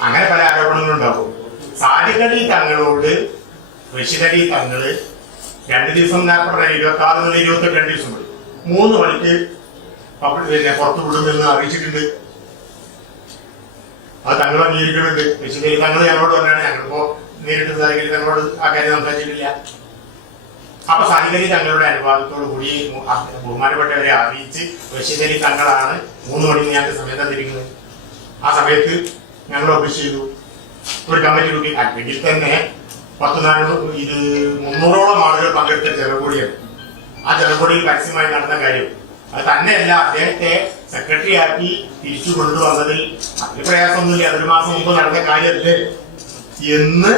അങ്ങനെ പല ആരോപണങ്ങളും ഉണ്ടാവും. സാദിഖലി തങ്ങളോട് റഷീദ് അലി തങ്ങള് 2 ദിവസം 26 മുതൽ 22 ദിവസം വരും 3 മണിക്ക് പുറത്തു വിടുമെന്ന് അറിയിച്ചിട്ടുണ്ട്. അത് തങ്ങൾ അംഗീകരിക്കുന്നുണ്ട്. റഷീദ് അലി തങ്ങൾ ഞങ്ങളോട് പറഞ്ഞാണ്, ഞങ്ങളിപ്പോ നേരിട്ട് സാദിഖലി തങ്ങളോട് ആ കാര്യം സംസാരിച്ചിട്ടില്ല. അപ്പൊ സാദിഖലി തങ്ങളുടെ അനുവാദത്തോടു കൂടി ബഹുമാനപ്പെട്ടവരെ അറിയിച്ച് റഷീദ് അലി തങ്ങളാണ് 3 മണിക്ക് ഞങ്ങൾക്ക് സമയം തന്നിരിക്കുന്നത്. ആ സമയത്ത് ഞങ്ങൾ ഒഫീസ് ചെയ്തു. ഒരു കമ്മിറ്റി കൂട്ടി, അല്ലെങ്കിൽ തന്നെ 300ഓളം ആളുകൾ പങ്കെടുത്ത ജനകൂടിയാണ്. ആ ജനകൂടിയിൽ പരസ്യമായി നടന്ന കാര്യം അത് തന്നെയല്ല, അദ്ദേഹത്തെ സെക്രട്ടറി ആക്കി തിരിച്ചു കൊണ്ടുവന്നതിൽ അതിന് പ്രയാസമൊന്നുമില്ല, 1 മാസം മുമ്പ് നടന്ന കാര്യമല്ലേ എന്ന്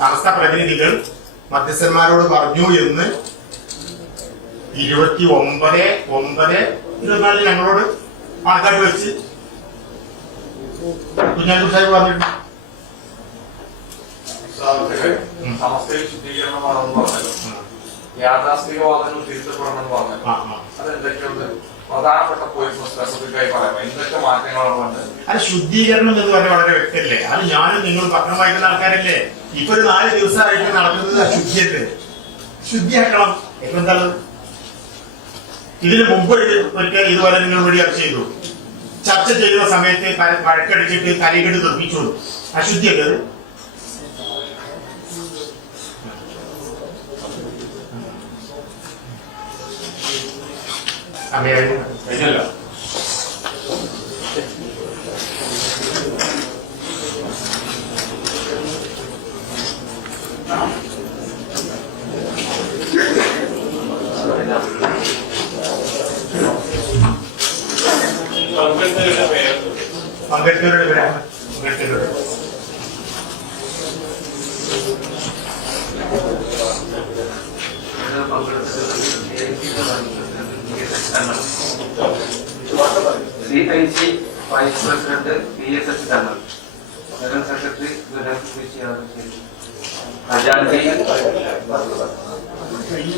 സമസ്ത പ്രതിനിധികൾ മധ്യസ്ഥന്മാരോട് പറഞ്ഞു എന്ന് 29/9/24 ഞങ്ങളോട് ആൾക്കാർ വെച്ച് കുഞ്ഞാലി സാഹിബ് പറഞ്ഞിട്ടുണ്ട്. സമസ്തയിൽ ശുദ്ധീകരണമാണെന്ന് പറഞ്ഞല്ലോ, യാഥാസ്ഥികവാദങ്ങൾ തിരുത്തപ്പെടണമെന്ന് പറഞ്ഞല്ലോ, അതെന്തൊക്കെയുണ്ട്? പ്രധാനപ്പെട്ട പോയിന്റ് സ്പെസിഫിക്കായി പറയാം, എന്തൊക്കെ മാറ്റങ്ങളാണ് വേണ്ടത്? അത് ശുദ്ധീകരണം എന്ന് പറഞ്ഞാൽ വളരെ വ്യക്തമല്ലേ. അത് ഞാനും നിങ്ങളും പത്രം വായിക്കുന്ന ആൾക്കാരല്ലേ. ഇപ്പൊ ഒരു 4 ദിവസമായിട്ട് നടക്കുന്നത് അശുദ്ധിയല്ലേ, ശുദ്ധിയാക്കണം. ഇപ്പൊ എന്താണ്, ഇതിനു മുമ്പ് ഒരിക്കൽ ഇതുപോലെ നിങ്ങൾ വഴി ചർച്ച ചെയ്തു. ചർച്ച ചെയ്യുന്ന സമയത്ത് വഴക്കടിച്ചിട്ട് കലികെട്ട് തെറിപ്പിച്ചോളൂ, അശുദ്ധിയല്ലേ അത്? കഴിഞ്ഞല്ലോ. പങ്കെടുത്തവരുടെ പേരാണ് പങ്കെടുത്തവരുടെ CIC vice president PSH Thangal, general secretary ഖജാൻജി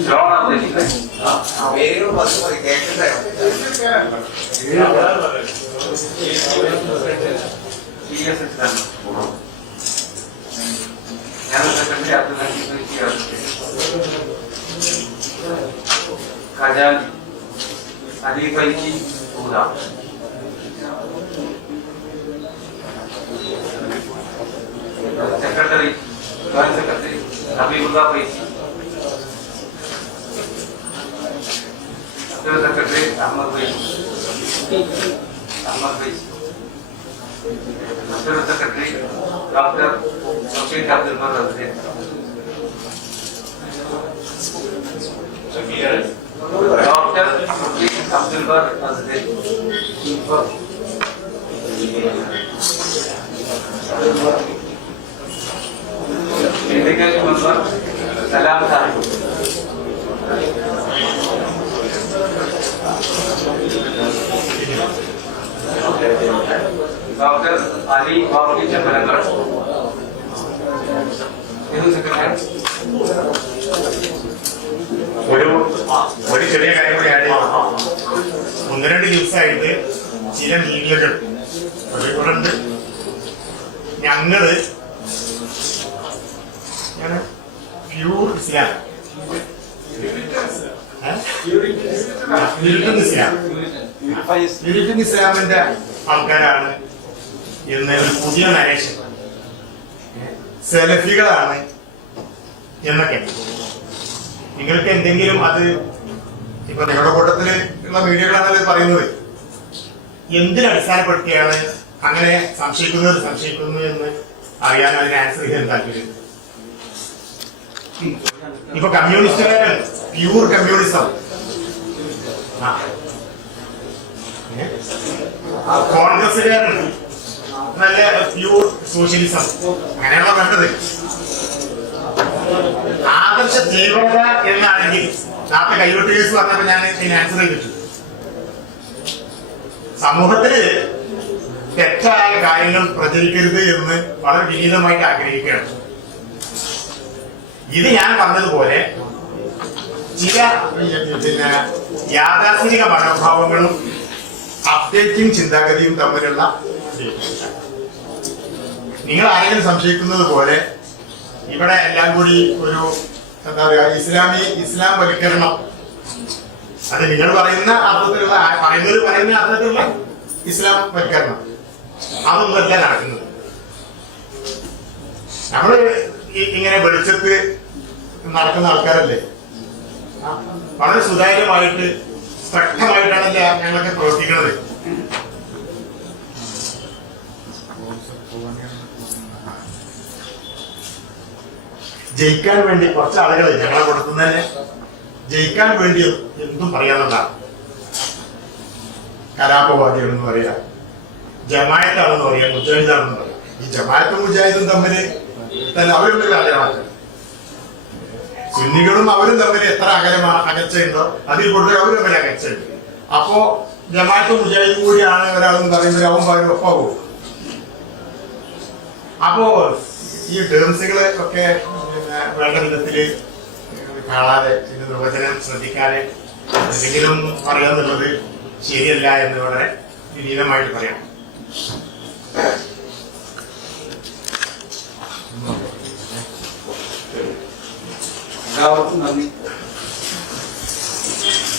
John Abdul PSH Thangal, general secretary Abdul ഖജാൻജി അലിഫൈജി ഊദ, secretary joint secretary Habibullah Faizi, secretary Ahmed Faizi, secretary doctor Rasheed Abdul Bar Raseed, doctor Rasheed Abdul Bar Raseed, member Salam Sahib, doctor Ali ബാബി ചെമ്പലങ്ങൾ, ഒരു ചെറിയ കാര്യം കൂടി ആഡ് ചെയ്യാം. 1-2 ദിവസമായിട്ട് ചില മീഡിയകൾ ഉണ്ട്, ഞങ്ങള് പ്യൂർ ഇസ്ലാം ഇസ്ലാമിന്റെ ആൾക്കാരാണ് എന്ന് ഒരു പുതിയ നരേഷൻ, സെലഫികളാണ് എന്നൊക്കെ. നിങ്ങൾക്ക് എന്തെങ്കിലും അത് ഇപ്പൊ നിങ്ങളുടെ കൂട്ടത്തില് ഉള്ള മീഡിയകളാണല്ലോ പറയുന്നത്, എന്തിനടിസ്ഥാനപ്പെടുത്തിയാണ് അങ്ങനെ സംശയിക്കുന്നു എന്ന് അറിയാൻ അതിന് ആൻസർ ചെയ്യാൻ താല്പര്യം. ഇപ്പൊ കമ്മ്യൂണിസ്റ്റുകാരാണ്, പ്യൂർ കമ്മ്യൂണിസം കോൺഗ്രസുകാരൻ നല്ല പ്യൂർ സോഷ്യലിസം അങ്ങനെയാണോ വേണ്ടത്? ആദർശ തീവ്രത എന്നാണെങ്കിൽ നേരത്തെ കൈവെട്ട് കേസ് പറഞ്ഞപ്പോ ഞാൻ ഇതിന് ആൻസർ ചെയ്തിട്ടുണ്ട്. സമൂഹത്തില് തെറ്റായ കാര്യങ്ങൾ പ്രചരിക്കരുത് എന്ന് വളരെ വിനീതമായിട്ട് ആഗ്രഹിക്കുകയാണ്. ഇത് ഞാൻ പറഞ്ഞതുപോലെ ചില പിന്നെ യാഥാസ്ഥിതിക മനോഭാവങ്ങളും അപ്ഡേറ്റിംഗ് ചിന്താഗതിയും തമ്മിലുള്ള നിങ്ങൾ ആരെങ്കിലും സംശയിക്കുന്നത് പോലെ ഇവിടെ എല്ലാം കൂടി ഒരു എന്താ പറയുക ഇസ്ലാം വൽക്കരണം, അത് നിങ്ങൾ പറയുന്ന അർത്ഥത്തിലുള്ള പറയുന്ന അർത്ഥത്തിലുള്ള ഇസ്ലാം വൽക്കരണം അതൊന്നുമല്ല നടക്കുന്നത്. നമ്മള് ഇങ്ങനെ വെളിച്ചത്ത് നടക്കുന്ന ആൾക്കാരല്ലേ, വളരെ സുതാര്യമായിട്ട് സ്പഷ്ടമായിട്ടാണല്ലേ ഞങ്ങളൊക്കെ പ്രവർത്തിക്കുന്നത്. ജയിക്കാൻ വേണ്ടി കുറച്ച് ആളുകൾ ഞങ്ങളെ കൊടുക്കുന്നതിന് ജയിക്കാൻ വേണ്ടി എന്തും പറയാവുന്നതാണ്. കലാപവാദികളെന്ന് പറയാം, ജമായത്താണെന്ന് പറയാം, മുജാഹിദാണെന്ന് പറയാം. ഈ ജമായത്തും മുജാഹിദും തമ്മിൽ തന്നെ അവരൊരു കാര്യമാണ്. സുന്നികളും അവരും തമ്മിൽ എത്ര അകച്ചുണ്ടോ അതിൽ കൂടുതൽ അവരും തമ്മിൽ അകച്ചുണ്ട്. അപ്പോ ജമാഅത്തും മുജാഹിദും കൂടിയാണ് ഒരാളെന്ന് പറയുമ്പോൾ അവൻ പകരം ഒപ്പാകും. അപ്പോ ഈ ടേംസുകളെ ഒക്കെ വേണ്ട വിധത്തില് കാണാതെ ഇത് നിർവചനം ശ്രദ്ധിക്കാതെ എന്തെങ്കിലും പറയാന്നുള്ളത് ശരിയല്ല എന്ന് വളരെ വിനീതമായിട്ട് പറയാം.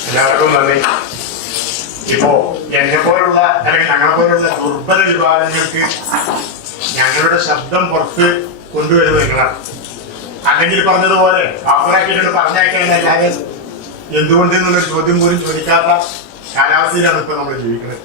എല്ലാവർക്കും നന്ദി. ഇപ്പോ എന്നെ പോലുള്ള അല്ലെങ്കിൽ ഞങ്ങളെ പോലുള്ള ദുർബല വിഭാഗങ്ങൾക്ക് ഞങ്ങളുടെ ശബ്ദം പുറത്ത് കൊണ്ടുവരുന്നത് നിങ്ങളാണ്. അല്ലെങ്കിൽ പറഞ്ഞതുപോലെ അപ്പുറമാക്കിയിട്ട് പറഞ്ഞേക്കാൻ എല്ലാവരും എന്തുകൊണ്ട് എന്നുള്ളൊരു ചോദ്യം പോലും ചോദിക്കാത്ത കാലാവസ്ഥയിലാണ് ഇപ്പൊ നമ്മൾ ജീവിക്കുന്നത്.